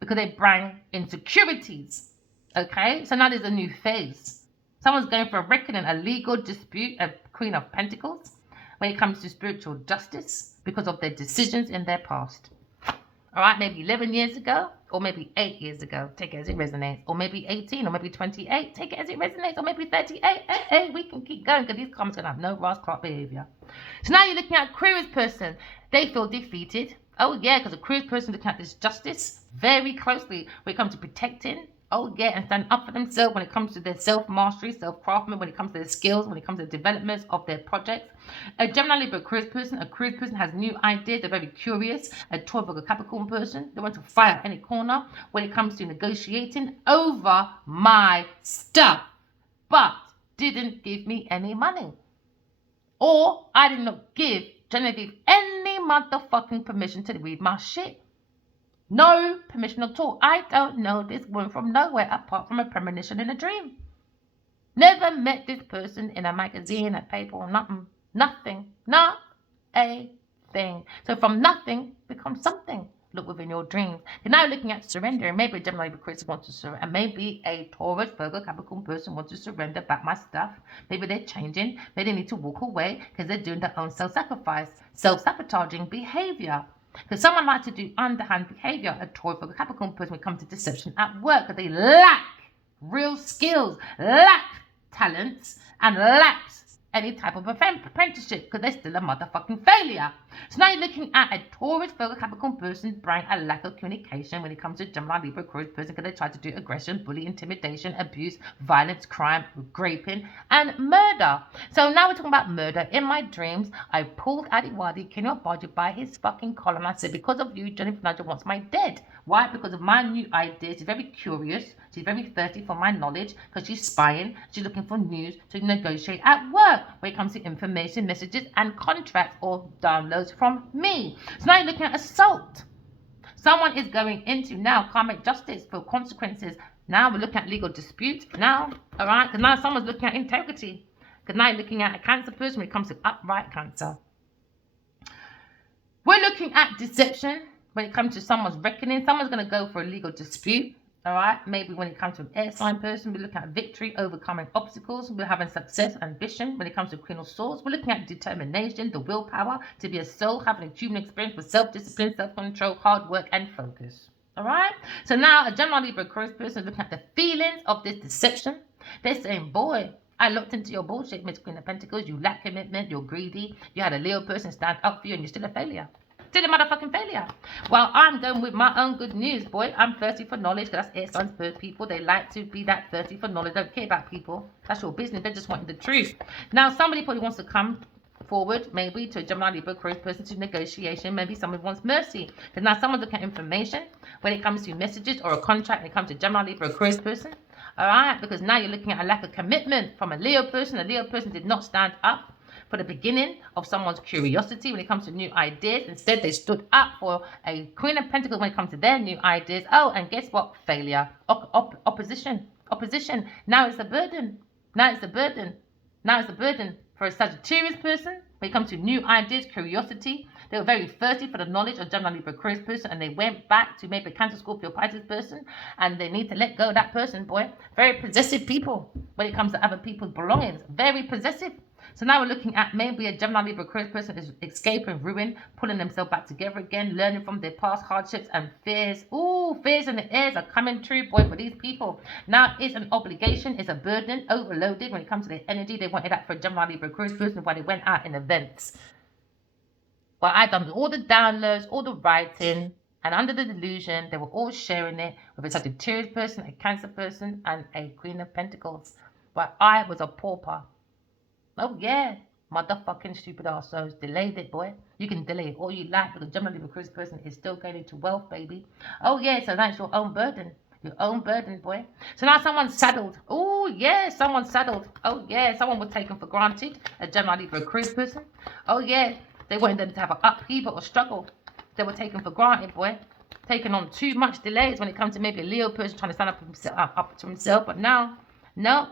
because they bring insecurities. Okay? So now there's a new phase. Someone's going for a reckoning, a legal dispute, a Queen of Pentacles, when it comes to spiritual justice because of their decisions in their past. All right? Maybe 11 years ago, or maybe 8 years ago. Take it as it resonates. Or maybe 18, or maybe 28. Take it as it resonates. Or maybe 38. Hey, we can keep going because these comments are going to have no Ross Clark behavior. So now you're looking at Aquarius person. They feel defeated. Oh, yeah, because Aquarius person looking at this justice very closely when it comes to protecting. Oh, yeah, and stand up for themselves when it comes to their self-mastery, self-craftment, when it comes to their skills, when it comes to the developments of their projects. A Gemini, Libra, Aquarius person has new ideas. They're very curious. A Taurus, or a Capricorn person, they want to fire any corner when it comes to negotiating over my stuff, but didn't give me any money. Or I did not give Genevieve any motherfucking permission to read my shit. No permission at all. I don't know this woman from nowhere apart from a premonition in a dream. Never met this person in a magazine, a paper, or nothing. Nothing. Not a thing. So from nothing becomes something. Look within your dreams. You're now looking at surrender. Maybe a Gemini Chris wants to surrender. And maybe a Taurus, Virgo, Capricorn person wants to surrender back my stuff. Maybe they're changing. Maybe they need to walk away because they're doing their own self-sacrifice, self-sabotaging behavior. Because someone likes to do underhand behavior, a Taurus or a Capricorn person when it comes to deception at work, because they lack real skills, lack talents, and lacks any type of apprenticeship because they're still a motherfucking failure. So now you're looking at a Taurus, Virgo, Capricorn person bring a lack of communication when it comes to Gemini, Libra, Aquarius person because they try to do aggression, bully, intimidation, abuse, violence, crime, raping, and murder. So now we're talking about murder. In my dreams, I pulled Adiwadi, Kenyabaji, by his fucking collar and I said, because of you, Jennifer Nigel wants my dead. Why? Because of my new ideas. She's very curious. She's very thirsty for my knowledge because she's spying. She's looking for news to negotiate at work when it comes to information, messages, and contracts or downloads from me. So now you're looking at assault. Someone is going into now karmic justice for consequences. Now we're looking at legal disputes. Now, all right, because now someone's looking at integrity. Because now you're looking at a cancer person when it comes to upright cancer. We're looking at deception when it comes to someone's reckoning. Someone's going to go for a legal dispute. All right, maybe when it comes to an air sign person, we're looking at victory, overcoming obstacles. We're having success, ambition. When it comes to Queen of Swords, we're looking at determination, the willpower to be a soul, having a human experience with self-discipline, self-control, hard work, and focus. All right, so now a Gemini, Libra, Aquarius person is looking at the feelings of this deception. They're saying, boy, I looked into your bullshit, Miss Queen of Pentacles. You lack commitment, you're greedy. You had a Leo person stand up for you and you're still a failure. Still a motherfucking failure. Well, I'm going with my own good news, boy. I'm thirsty for knowledge because that's air signs, bird people. They like to be that thirsty for knowledge. Don't care about people. That's your business. They're just wanting the truth. Now, somebody probably wants to come forward, maybe to a Gemini, Libra, Aquarius person to negotiation. Maybe someone wants mercy. Because now someone's looking at information when it comes to messages or a contract when it comes to Gemini, Libra, Aquarius person. All right, because now you're looking at a lack of commitment from a Leo person. A Leo person did not stand up for the beginning of someone's curiosity when it comes to new ideas. Instead, they stood up for a Queen of Pentacles when it comes to their new ideas. Oh, and guess what? Failure. Opposition. Opposition. Now it's a burden. Now it's a burden. Now it's a burden for a Sagittarius person when it comes to new ideas, curiosity. They were very thirsty for the knowledge of Gemini, Libra, Aquarius person, and they went back to maybe a Cancer, Scorpio, Pisces person, and they need to let go of that person, boy. Very possessive people when it comes to other people's belongings. Very possessive. So now we're looking at maybe a Gemini, Libra, Aquarius person is escaping ruin, pulling themselves back together again, learning from their past hardships and fears. Ooh, fears in the airs are coming true, boy, for these people. Now it's an obligation, it's a burden, overloaded when it comes to their energy. They wanted that for a Gemini, Libra, Aquarius person while they went out in events. Well, I done all the downloads, all the writing, and under the delusion, they were all sharing it with a Sagittarius person, a Cancer person, and a Queen of Pentacles. But I was a pauper. Oh, yeah. Motherfucking stupid arseholes. Delayed it, boy. You can delay it all you like because Gemini, Libra, Aquarius person is still going into wealth, baby. Oh, yeah. So that's your own burden. Your own burden, boy. So now someone's saddled. Oh, yeah. Someone's saddled. Oh, yeah. Someone was taken for granted. A Gemini, Libra, Aquarius person. Oh, yeah. They wanted them to have an upheaval or struggle. They were taken for granted, boy. Taking on too much delays when it comes to maybe a Leo person trying to stand up to himself. But now, no.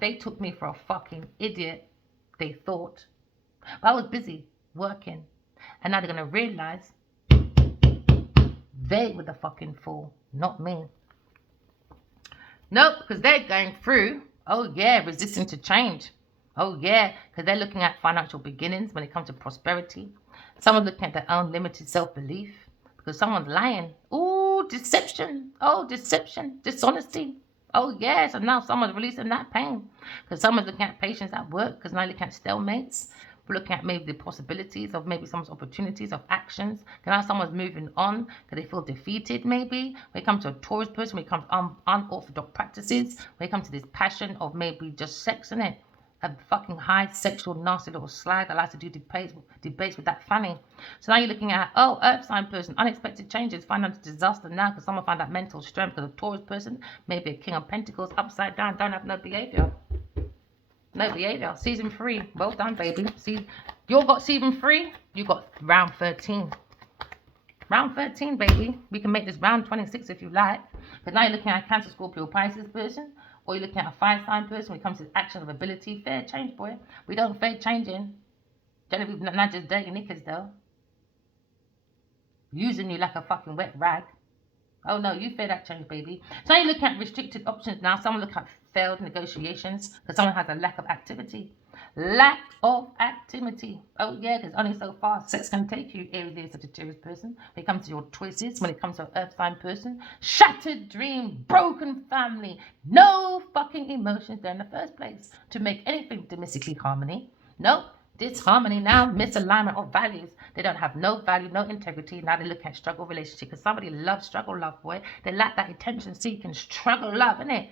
They took me for a fucking idiot, they thought. But I was busy working. And now they're going to realize they were the fucking fool, not me. Nope, because they're going through, oh yeah, resisting to change. Oh yeah, because they're looking at financial beginnings when it comes to prosperity. Someone's looking at their own limited self-belief because someone's lying. Ooh, deception. Oh, deception, dishonesty. Oh, yes, and now someone's releasing that pain because someone's looking at patience at work because now looking at stalemates. We're looking at maybe the possibilities of maybe someone's opportunities of actions. Now someone's moving on because they feel defeated maybe. When it comes to a Taurus person, when it comes to unorthodox practices, when it comes to this passion of maybe just sex in it. A fucking high sexual nasty little slag that likes to do debates with that fanny. So now you're looking at, oh, earth sign person, unexpected changes, financial disaster now because someone found that mental strength. Because a Taurus person, maybe a King of Pentacles, upside down, don't have no behavior. No behavior. Season 3. Well done, baby. See, you got season 3, you got round 13. Round 13, baby. We can make this round 26 if you like. Because now you're looking at Cancer, Scorpio, Pisces person. Or you're looking at a fire sign person when it comes to action of ability. Fair change, boy. We don't fair changing. Genevieve, not just dirty knickers, though. Using you like a fucking wet rag. Oh, no, you fair that change, baby. So now you're looking at restricted options now. Someone look at failed negotiations because someone has a lack of activity. Lack of activity. Oh, yeah, because only so far sex can take you, Aries, Sagittarius person. When it comes to your choices, when it comes to an earth sign person. Shattered dream, broken family. No fucking emotions there in the first place to make anything domestically harmony. Nope. Disharmony now, misalignment of values. They don't have no value, no integrity. Now they look at struggle relationship because somebody loves struggle love, boy. They like that attention seeking struggle love, innit?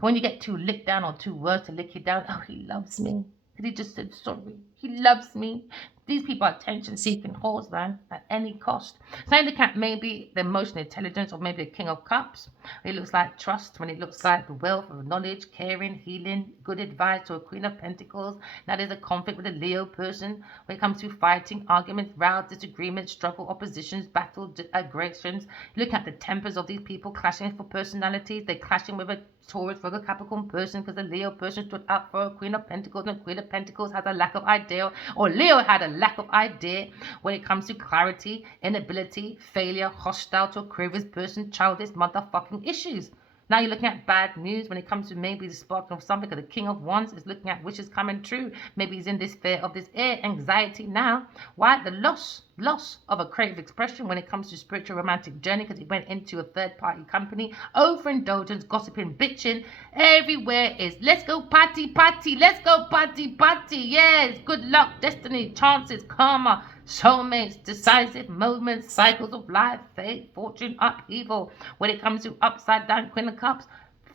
When you get too licked down or too worse to lick you down, oh, he loves me. Because he just said sorry. He loves me. These people are attention-seeking whores, man, at any cost. So I look at maybe the emotional intelligence or maybe a King of Cups. It looks like trust when it looks like the wealth of knowledge, caring, healing, good advice to a Queen of Pentacles. Now there's a conflict with a Leo person when it comes to fighting, arguments, rows, disagreements, struggle, oppositions, battle, aggressions. Look at the tempers of these people clashing for personalities. They're clashing with a Taurus, Virgo, Capricorn person because the Leo person stood up for a Queen of Pentacles and Queen of Pentacles has a lack of idea, or Leo had a lack of idea when it comes to clarity, inability, failure, hostile to Aquarius person, childish motherfucking issues. Now you're looking at bad news when it comes to maybe the sparking of something. The King of Wands is looking at wishes coming true. Maybe he's in this fear of this air, anxiety now. Why? The loss of a creative expression when it comes to spiritual romantic journey because he went into a third-party company. Overindulgence, gossiping, bitching. Everywhere is let's go party, let's go party. Yes, good luck, destiny, chances, karma, soulmates, decisive moments, cycles of life, fate, fortune, upheaval. When it comes to upside down Queen of Cups,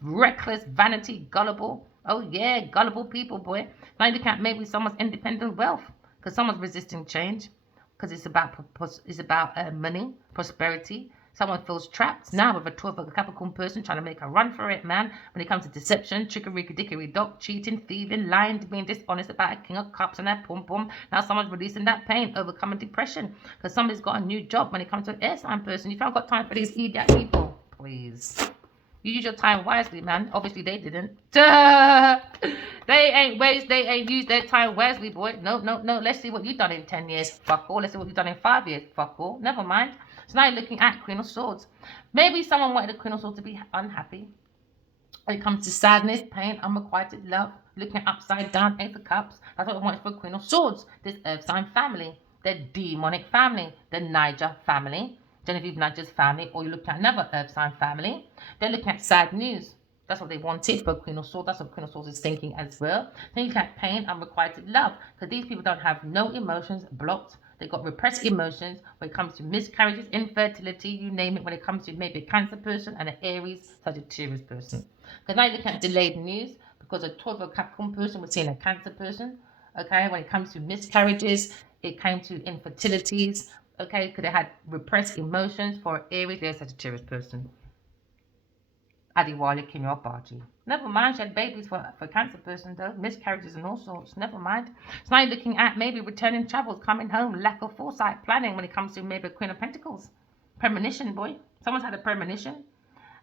reckless, vanity, gullible. Oh yeah, gullible people, boy. Now you look at maybe someone's independent wealth because someone's resisting change because it's about money, prosperity. Someone feels trapped now with a 12 of a Capricorn person trying to make a run for it, man. When it comes to deception, trickery, dickery, doc, cheating, thieving, lying, being dishonest about a king of cups and that pum pum. Now someone's releasing that pain, overcoming depression because somebody's got a new job when it comes to an air sign person. You haven't got time for these idiot people, please. You use your time wisely, man. Obviously, they didn't. They ain't used their time wisely, boy. No, no, no. Let's see what you've done in 10 years. Fuck all. Let's see what you've done in 5 years. Fuck all. Never mind. So now you're looking at Queen of Swords. Maybe someone wanted the Queen of Swords to be unhappy. When it comes to sadness, pain, unrequited love, looking at upside down, Ace of Cups. That's what I wanted for Queen of Swords. This Earth sign family. The demonic family. The Niger family. Genevieve Niger's family, or you look at another Earth sign family, they're looking at sad news. That's what they wanted for Queen of Swords. That's what Queen of Swords is thinking as well. Then you look at pain, unrequited love, because these people don't have no emotions, blocked. They've got repressed emotions when it comes to miscarriages, infertility, you name it, when it comes to maybe a Cancer person and an Aries, Sagittarius person. Because now you look at delayed news, because a 12 of a Capricorn person was seeing a Cancer person. Okay, when it comes to miscarriages, it came to infertilities. Okay, because they had repressed emotions for Aries, they're a Sagittarius person. Adiwali Kinyo Baji. Never mind, she had babies for Cancer person though, miscarriages and all sorts. Never mind. So now you're looking at maybe returning travels, coming home, lack of foresight, planning when it comes to maybe a Queen of Pentacles. Premonition, boy. Someone's had a premonition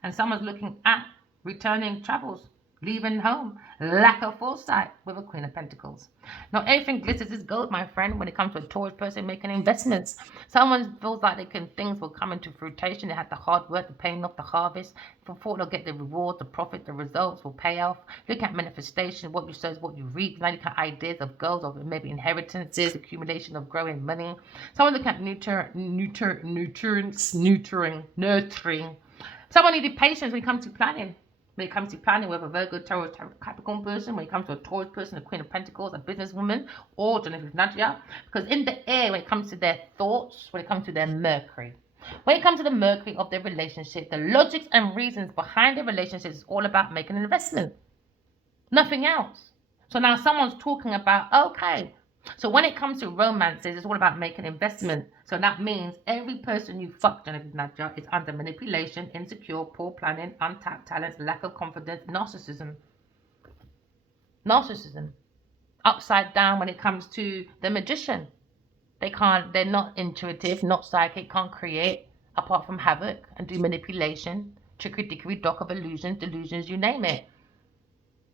and someone's looking at returning travels, leaving home, lack of foresight with a Queen of Pentacles. Now, everything glitters is gold, my friend, when it comes to a Taurus person making investments. Someone feels like things will come into fruition. They had the hard work, the paying off the harvest. Before they'll get the reward, the profit, the results will pay off. Look at manifestation, what you sow is what you reap. Now look at ideas of goals, of maybe inheritances, accumulation of growing money. Someone look at nurturing. Someone needed patience when it comes to planning. When it comes to planning with a Virgo, Taurus, Capricorn person, when it comes to a Taurus person, a Queen of Pentacles, a businesswoman, or Genevieve Nadia, because in the air, when it comes to their thoughts, when it comes to their Mercury, when it comes to the Mercury of their relationship, the logics and reasons behind the relationship is all about making an investment, nothing else. So now someone's talking about, okay, so when it comes to romances, it's all about making investment. So that means every person you fuck, Genevieve Nadia, is under manipulation, insecure, poor planning, untapped talents, lack of confidence, narcissism. Upside down when it comes to the magician. They're not intuitive, not psychic, can't create, apart from havoc and do manipulation, trickery, dickery, dock of illusions, delusions, you name it.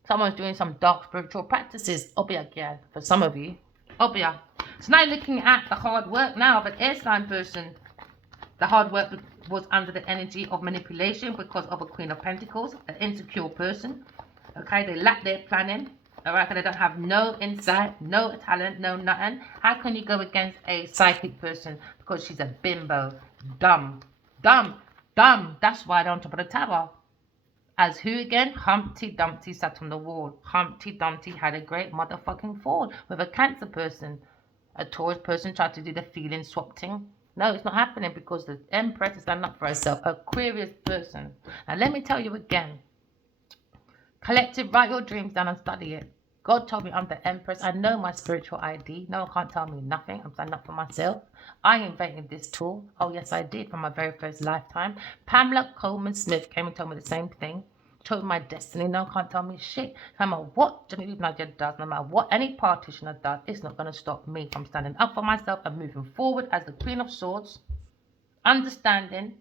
Someone's doing some dark spiritual practices, obviously, for some of you. Obia. So now looking at the hard work now of an air sign person. The hard work was under the energy of manipulation because of a Queen of Pentacles, an insecure person. Okay, they lack their planning. Alright, they don't have no insight, no talent, no nothing. How can you go against a psychic person? Because she's a bimbo. Dumb. That's why they're on top of the tower. As who again? Humpty Dumpty sat on the wall. Humpty Dumpty had a great motherfucking fall with a Cancer person. A Taurus person tried to do the feeling swap thing. No, it's not happening because the Empress is standing up for herself. Aquarius person. Now let me tell you again. Collective, write your dreams down and study it. God told me I'm the Empress. I know my spiritual ID. No one can't tell me nothing. I'm standing up for myself. I invented this tool. Oh, yes, I did from my very first lifetime. Pamela Coleman Smith came and told me the same thing. Told me my destiny. No one can't tell me shit. No matter what Genevieve Nadia does, no matter what any practitioner does, it's not going to stop me from standing up for myself and moving forward as the Queen of Swords. Understanding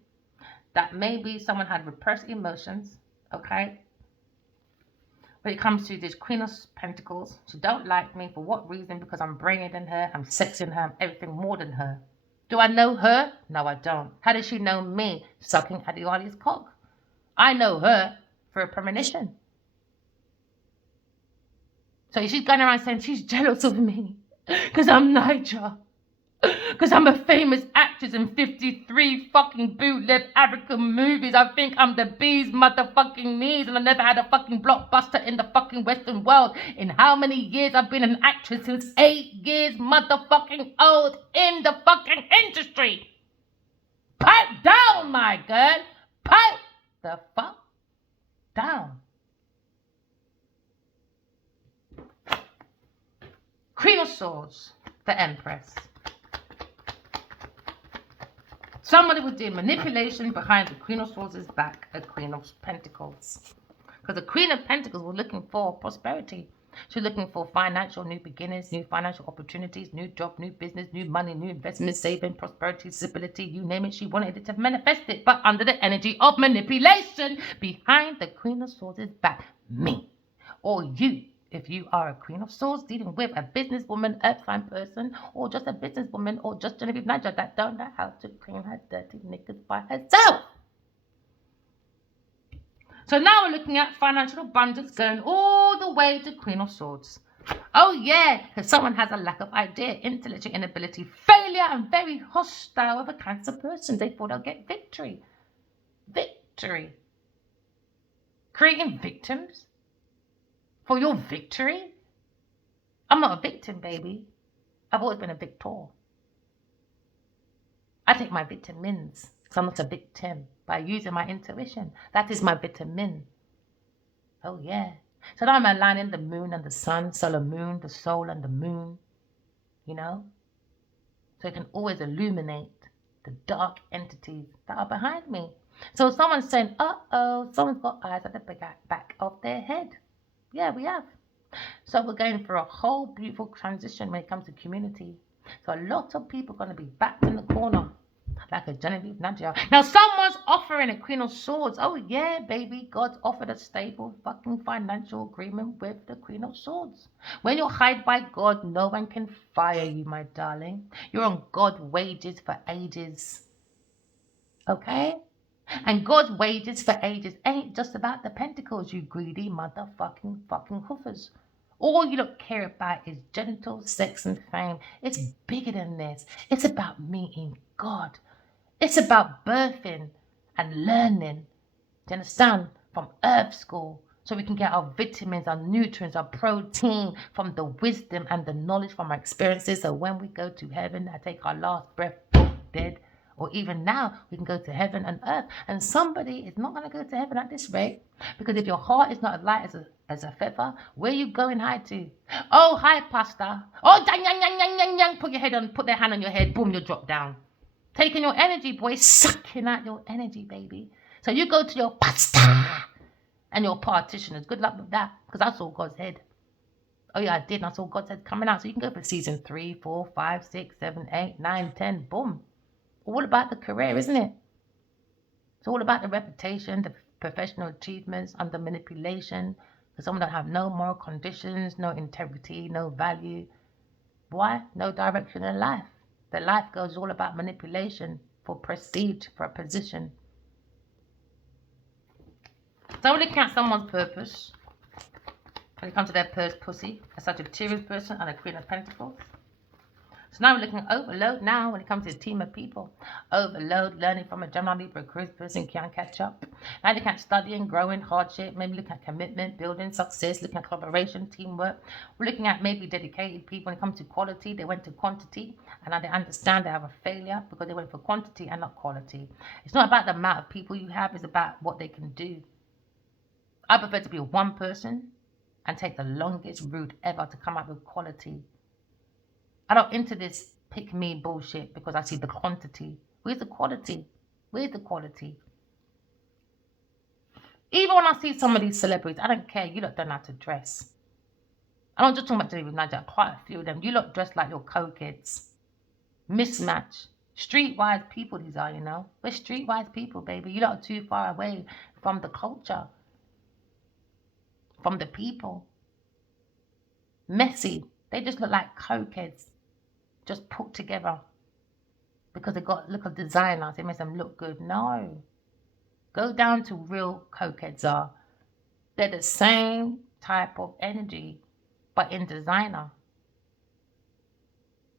that maybe someone had repressed emotions. Okay. When it comes to this Queen of Pentacles, she don't like me. For what reason? Because I'm brainier than her, I'm sexier than her, I'm everything more than her. Do I know her? No, I don't. How does she know me? Sucking Adiwali's cock. I know her for a premonition. So she's going around saying she's jealous of me because I'm Niger. Because I'm a famous actress in 53 fucking bootleg African movies. I think I'm the bee's motherfucking knees, and I never had a fucking blockbuster in the fucking Western world. In how many years I've been an actress? Since 8 years motherfucking old in the fucking industry. Pipe down, my girl. Pipe the fuck down. Swords, the Empress. Somebody was doing manipulation behind the Queen of Swords' back, a Queen of Pentacles. Because the Queen of Pentacles was looking for prosperity. She's looking for financial new beginnings, new financial opportunities, new job, new business, new money, new investment, saving, prosperity, stability, you name it. She wanted it to manifest it, but under the energy of manipulation behind the Queen of Swords' back. Me or you. If you are a Queen of Swords dealing with a businesswoman, earth sign person, or just a businesswoman, or just Genevieve Niger that don't know how to clean her dirty knickers by herself. So now we're looking at financial abundance going all the way to Queen of Swords. Oh yeah, because someone has a lack of idea, intellectual inability, failure, and very hostile with a Cancer person. They thought they'll get victory. Victory. Creating victims for your victory? I'm not a victim, baby. I've always been a victor. I take my vitamins because I'm not a victim by using my intuition. That is my vitamin. Oh, yeah. So now I'm aligning the moon and the sun, solar moon, the soul and the moon, you know? So it can always illuminate the dark entities that are behind me. So someone's saying, uh-oh, someone's got eyes at the back of their head. Yeah, we have. So we're going for a whole beautiful transition when it comes to community. So a lot of people are going to be backed in the corner like a Genevieve Nadia. Now someone's offering a Queen of Swords. Oh yeah, baby, God's offered a stable fucking financial agreement with the Queen of Swords. When you're hired by God, no one can fire you, my darling. You're on God's wages for ages. Okay? And God's wages for ages ain't just about the pentacles, you greedy motherfucking hoofers. All you don't care about is genitals, sex, and fame. It's bigger than this. It's about meeting God. It's about birthing and learning. Do you understand? From earth school. So we can get our vitamins, our nutrients, our protein from the wisdom and the knowledge from our experiences. So when we go to heaven, I take our last breath, dead. Or even now, we can go to heaven and earth. And somebody is not going to go to heaven at this rate. Because if your heart is not as light as a feather, where are you going high to? Oh, hi, pastor. Oh, dang, yang, yang, yang, yang, yang. Put your head on, put their hand on your head. Boom, you drop down. Taking your energy, boy. Sucking out your energy, baby. So you go to your pastor and your partitioners. Good luck with that. Because I saw God's head. Oh, yeah, I did. And I saw God's head coming out. So you can go for season 3, 4, 5, 6, 7, 8, 9, 10. Boom. All about the career, isn't it? It's all about the reputation, the professional achievements under manipulation. For someone that have no moral conditions, no integrity, no value. Why? No direction in life. Their life goes all about manipulation for prestige, for a position. So we're looking at someone's purpose. When it comes to their pussy, a Sagittarius person and a Queen of Pentacles. So now we're looking at overload now when it comes to a team of people. Overload, learning from a Gemini, Libra, Aquarius person can't catch up. Now looking at studying, growing, hardship, maybe looking at commitment, building, success, looking at collaboration, teamwork. We're looking at maybe dedicated people when it comes to quality. They went to quantity and now they understand they have a failure because they went for quantity and not quality. It's not about the amount of people you have, it's about what they can do. I prefer to be one person and take the longest route ever to come up with quality. I don't into this pick me bullshit because I see the quantity. Where's the quality? Where's the quality? Even when I see some of these celebrities, I don't care. You lot don't know how to dress. I don't just talk about Genevieve Nadia, quite a few of them. You lot dress like your co-kids. Mismatch. Streetwise people these are, you know. We're streetwise people, baby. You lot are too far away from the culture. From the people. Messy. They just look like co-kids. Just put together because they got look of designers. It makes them look good. No. Go down to real cokeheads are. They're the same type of energy, but in designer.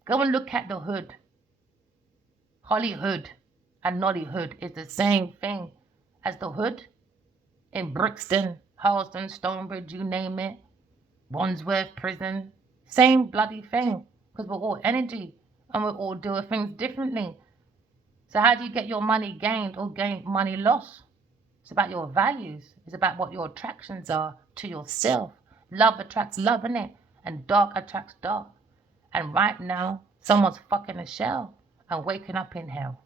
Go and look at the hood. Hollywood and Nollywood is the same thing as the hood in Brixton, Harleston, Stonebridge, you name it. Wandsworth Prison. Same bloody thing. Because we're all energy and we're all doing things differently. So how do you get your money gained or gain money lost? It's about your values. It's about what your attractions are to yourself. Love attracts love, innit? And dark attracts dark. And right now, someone's fucking a shell and waking up in hell.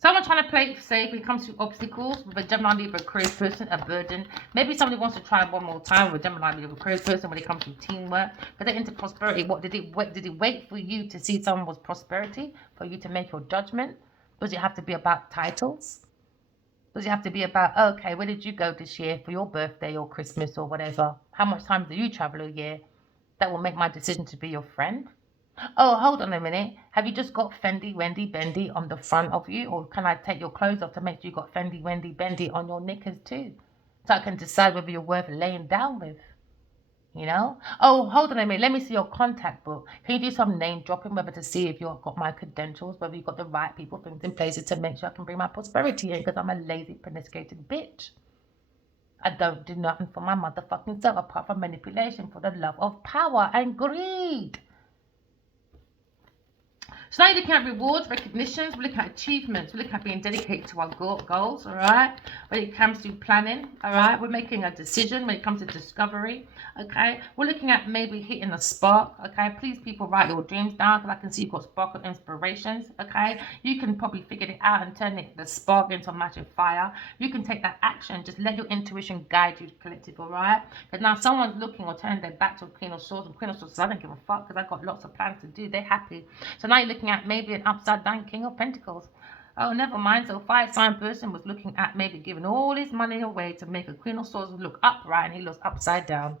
Someone trying to play it safe when it comes to obstacles with a Gemini, Libra, Aquarius person, a burden. Maybe somebody wants to try one more time with a Gemini, Libra, Aquarius person when it comes to teamwork. But they're into prosperity. What did it wait? Did it wait for you to see someone was prosperity for you to make your judgment? Does it have to be about titles? Does it have to be about, okay, where did you go this year for your birthday or Christmas or whatever? How much time do you travel a year? That will make my decision to be your friend. Oh, hold on a minute. Have you just got Fendi, Wendy, Bendy on the front of you? Or can I take your clothes off to make sure you got Fendi, Wendy, Bendy on your knickers too? So I can decide whether you're worth laying down with. You know? Oh, hold on a minute. Let me see your contact book. Can you do some name dropping, whether to see if you've got my credentials, whether you've got the right people, things in places to make sure I can bring my prosperity in, because I'm a lazy, promiscuous bitch. I don't do nothing for my motherfucking self apart from manipulation for the love of power and greed. So now you're looking at rewards, recognitions, we're looking at achievements, we're looking at being dedicated to our goals, all right? When it comes to planning, all right? We're making a decision when it comes to discovery, okay? We're looking at maybe hitting a spark, okay? Please, people, write your dreams down because I can see you've got spark of inspirations, okay? You can probably figure it out and turn the spark into a match of fire. You can take that action. Just let your intuition guide you, collective, all right? Because now someone's looking or turning their back to a Queen of Swords, and Queen of Swords, I don't give a fuck because I've got lots of plans to do. They're happy. So now you're looking at maybe an upside down King of Pentacles. Oh, never mind. So a fire sign person was looking at maybe giving all his money away to make a Queen of Swords look upright, and he looks upside down.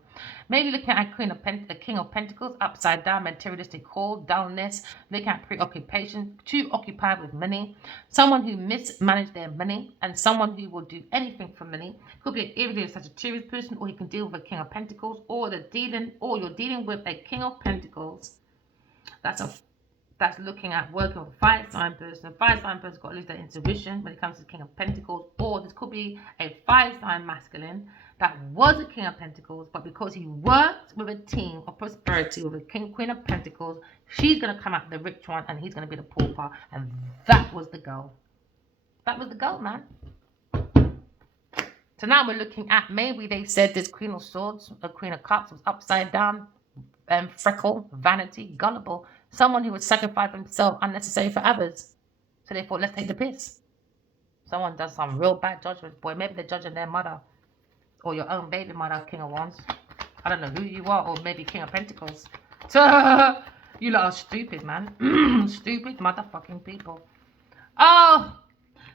Maybe looking at a King of Pentacles upside down, materialistic haul, dullness, looking at preoccupation, too occupied with money, someone who mismanaged their money, and someone who will do anything for money. Could be an irritated Sagittarius person, or he can deal with a King of Pentacles, or you're dealing with a King of Pentacles. That's looking at working with a fire sign person. A fire sign person's got to lose their intuition when it comes to King of Pentacles. Or this could be a fire sign masculine that was a King of Pentacles, but because he worked with a team of prosperity with a Queen of Pentacles, she's going to come out the rich one and he's going to be the pauper. And that was the goal. That was the goal, man. So now we're looking at, maybe they said this Queen of Swords, a Queen of Cups was upside down, freckle, vanity, gullible. Someone who would sacrifice themselves unnecessarily for others. So they thought, let's take the piss. Someone does some real bad judgments, boy. Maybe they're judging their mother or your own baby mother, King of Wands. I don't know who you are, or maybe King of Pentacles. So, you lot are stupid, man. Stupid motherfucking people. Oh,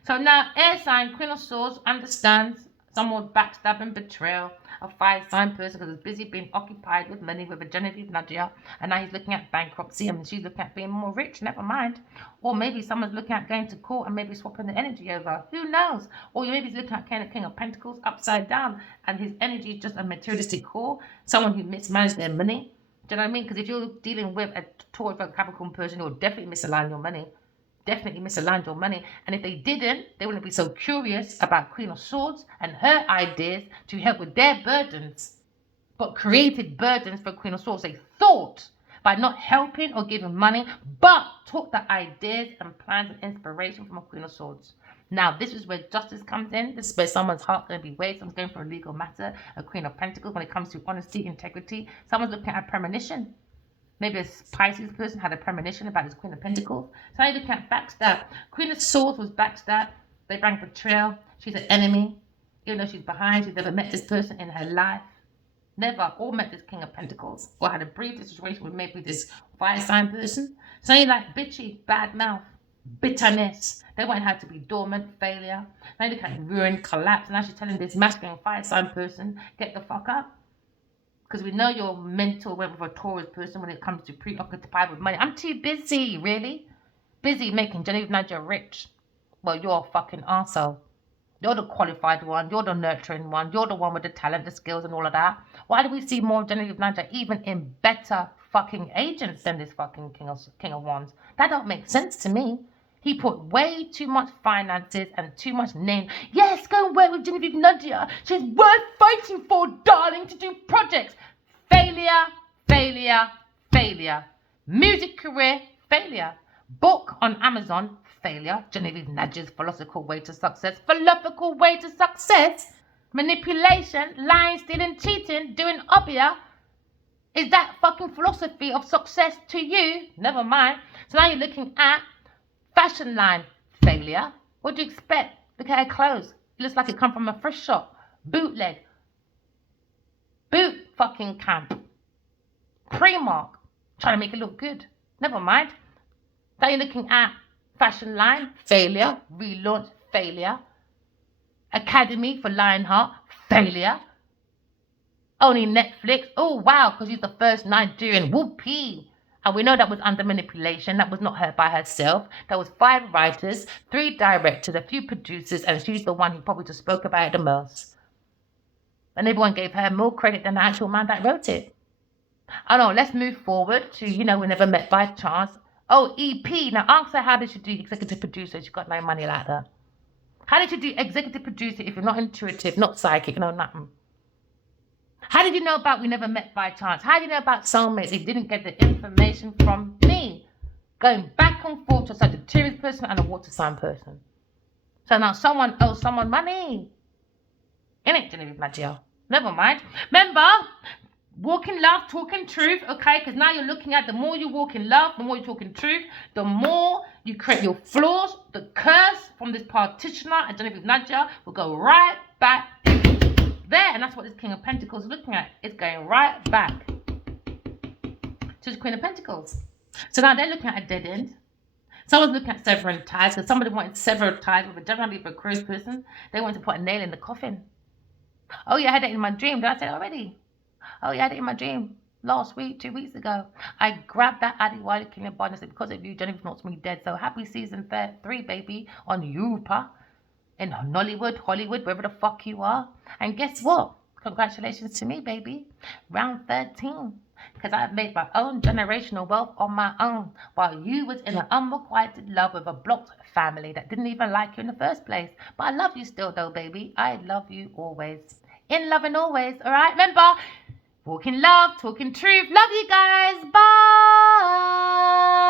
so now air sign, Queen of Swords, understands someone backstabbing, betrayal. A fire sign person because he's busy being occupied with money with a Genevieve Nadia, and now he's looking at bankruptcy, and she's looking at being more rich. Never mind. Or maybe someone's looking at going to court and maybe swapping the energy over. Who knows? Or maybe he's looking at King of Pentacles upside down, and his energy is just a materialistic core. Someone who mismanaged their money. Do you know what I mean? Because if you're dealing with a Taurus or Capricorn person, you'll definitely misalign your money. Definitely misaligned your money. And if they didn't, they wouldn't be so curious about Queen of Swords and her ideas to help with their burdens, but created burdens for Queen of Swords. They thought by not helping or giving money, but took the ideas and plans and inspiration from a Queen of Swords. Now, this is where justice comes in. This is where someone's heart going to be weighed. Someone's going for a legal matter, a Queen of Pentacles. When it comes to honesty, integrity, someone's looking at premonition. Maybe a Pisces person had a premonition about his Queen of Pentacles. So you look at backstab. Queen of Swords was backstab. They bring betrayal. She's an enemy. Even though she's behind, she's never met this person in her life. Never. Or met this King of Pentacles. Or had a brief situation with maybe this fire sign person. So you like bitchy, bad mouth, bitterness. They want her to be dormant, failure. Now you look at ruin, collapse. Now she's telling this masculine fire sign person, get the fuck up. Because we know your mental went with a Taurus person when it comes to preoccupied with money. I'm too busy, really. Busy making Genevieve Nadia rich. Well, you're a fucking arsehole. You're the qualified one. You're the nurturing one. You're the one with the talent, the skills, and all of that. Why do we see more of Genevieve Nadia even in better fucking agents than this fucking King of Wands? That don't make sense to me. He put way too much finances and too much name. Yes, go and work with Genevieve Nadia. She's worth fighting for, darling, to do projects. Failure, failure, failure. Music career, failure. Book on Amazon, failure. Genevieve Nadia's philosophical way to success. Philosophical way to success. Manipulation, lying, stealing, cheating, doing obia. Is that fucking philosophy of success to you? Never mind. So now you're looking at fashion line, failure. What do you expect? Look at her clothes. It looks like it come from a thrift shop. Bootleg. Boot fucking camp. Primark. Trying to make it look good. Never mind. Now you're looking at fashion line, failure. Relaunch, failure. Academy for Lionheart, failure. Only Netflix. Oh, wow, because she's the first Nigerian. Whoopee. And we know that was under manipulation. That was not her by herself. That was 5 writers, 3 directors, a few producers, and she's the one who probably just spoke about it the most. And everyone gave her more credit than the actual man that wrote it. I don't know, let's move forward to, We Never Met by Chance. Oh, EP. Now ask her, how did she do executive producer? She got no money like that. How did you do executive producer if you're not intuitive, not psychic, nothing? How did you know about We Never Met by Chance? How did you know about soulmates if you didn't get the information from me? Going back and forth to a Sagittarius person and a water sign person. So now someone owes someone money. Innit, Genevieve Maggio? Never mind. Remember, walk in love, talk in truth, okay? Because now you're looking at the more you walk in love, the more you talk in truth, the more you create your flaws. The curse from this practitioner and Genevieve Maggio will go right back there. And that's what this King of Pentacles is looking at. It's going right back to the Queen of Pentacles. So now they're looking at a dead end. Someone's looking at severing ties because somebody wanted severed ties with a generally for a cruise person. They wanted to put a nail in the coffin. Oh yeah, I had it in my dream. Did I say it already? Oh yeah, I had it in my dream last week, 2 weeks ago. I grabbed that Addy Wiley King of Bond and said, because of you, Genevieve wants me dead. So happy season 3, baby, on Yupa in Nollywood, Hollywood, wherever the fuck you are. And guess what? Congratulations to me, baby. Round 13. Because I've made my own generational wealth on my own, while you was in an unrequited love with a blocked family that didn't even like you in the first place. But I love you still though, baby. I love you always. In love and always, alright? Remember, walk in love, talk in truth. Love you guys. Bye.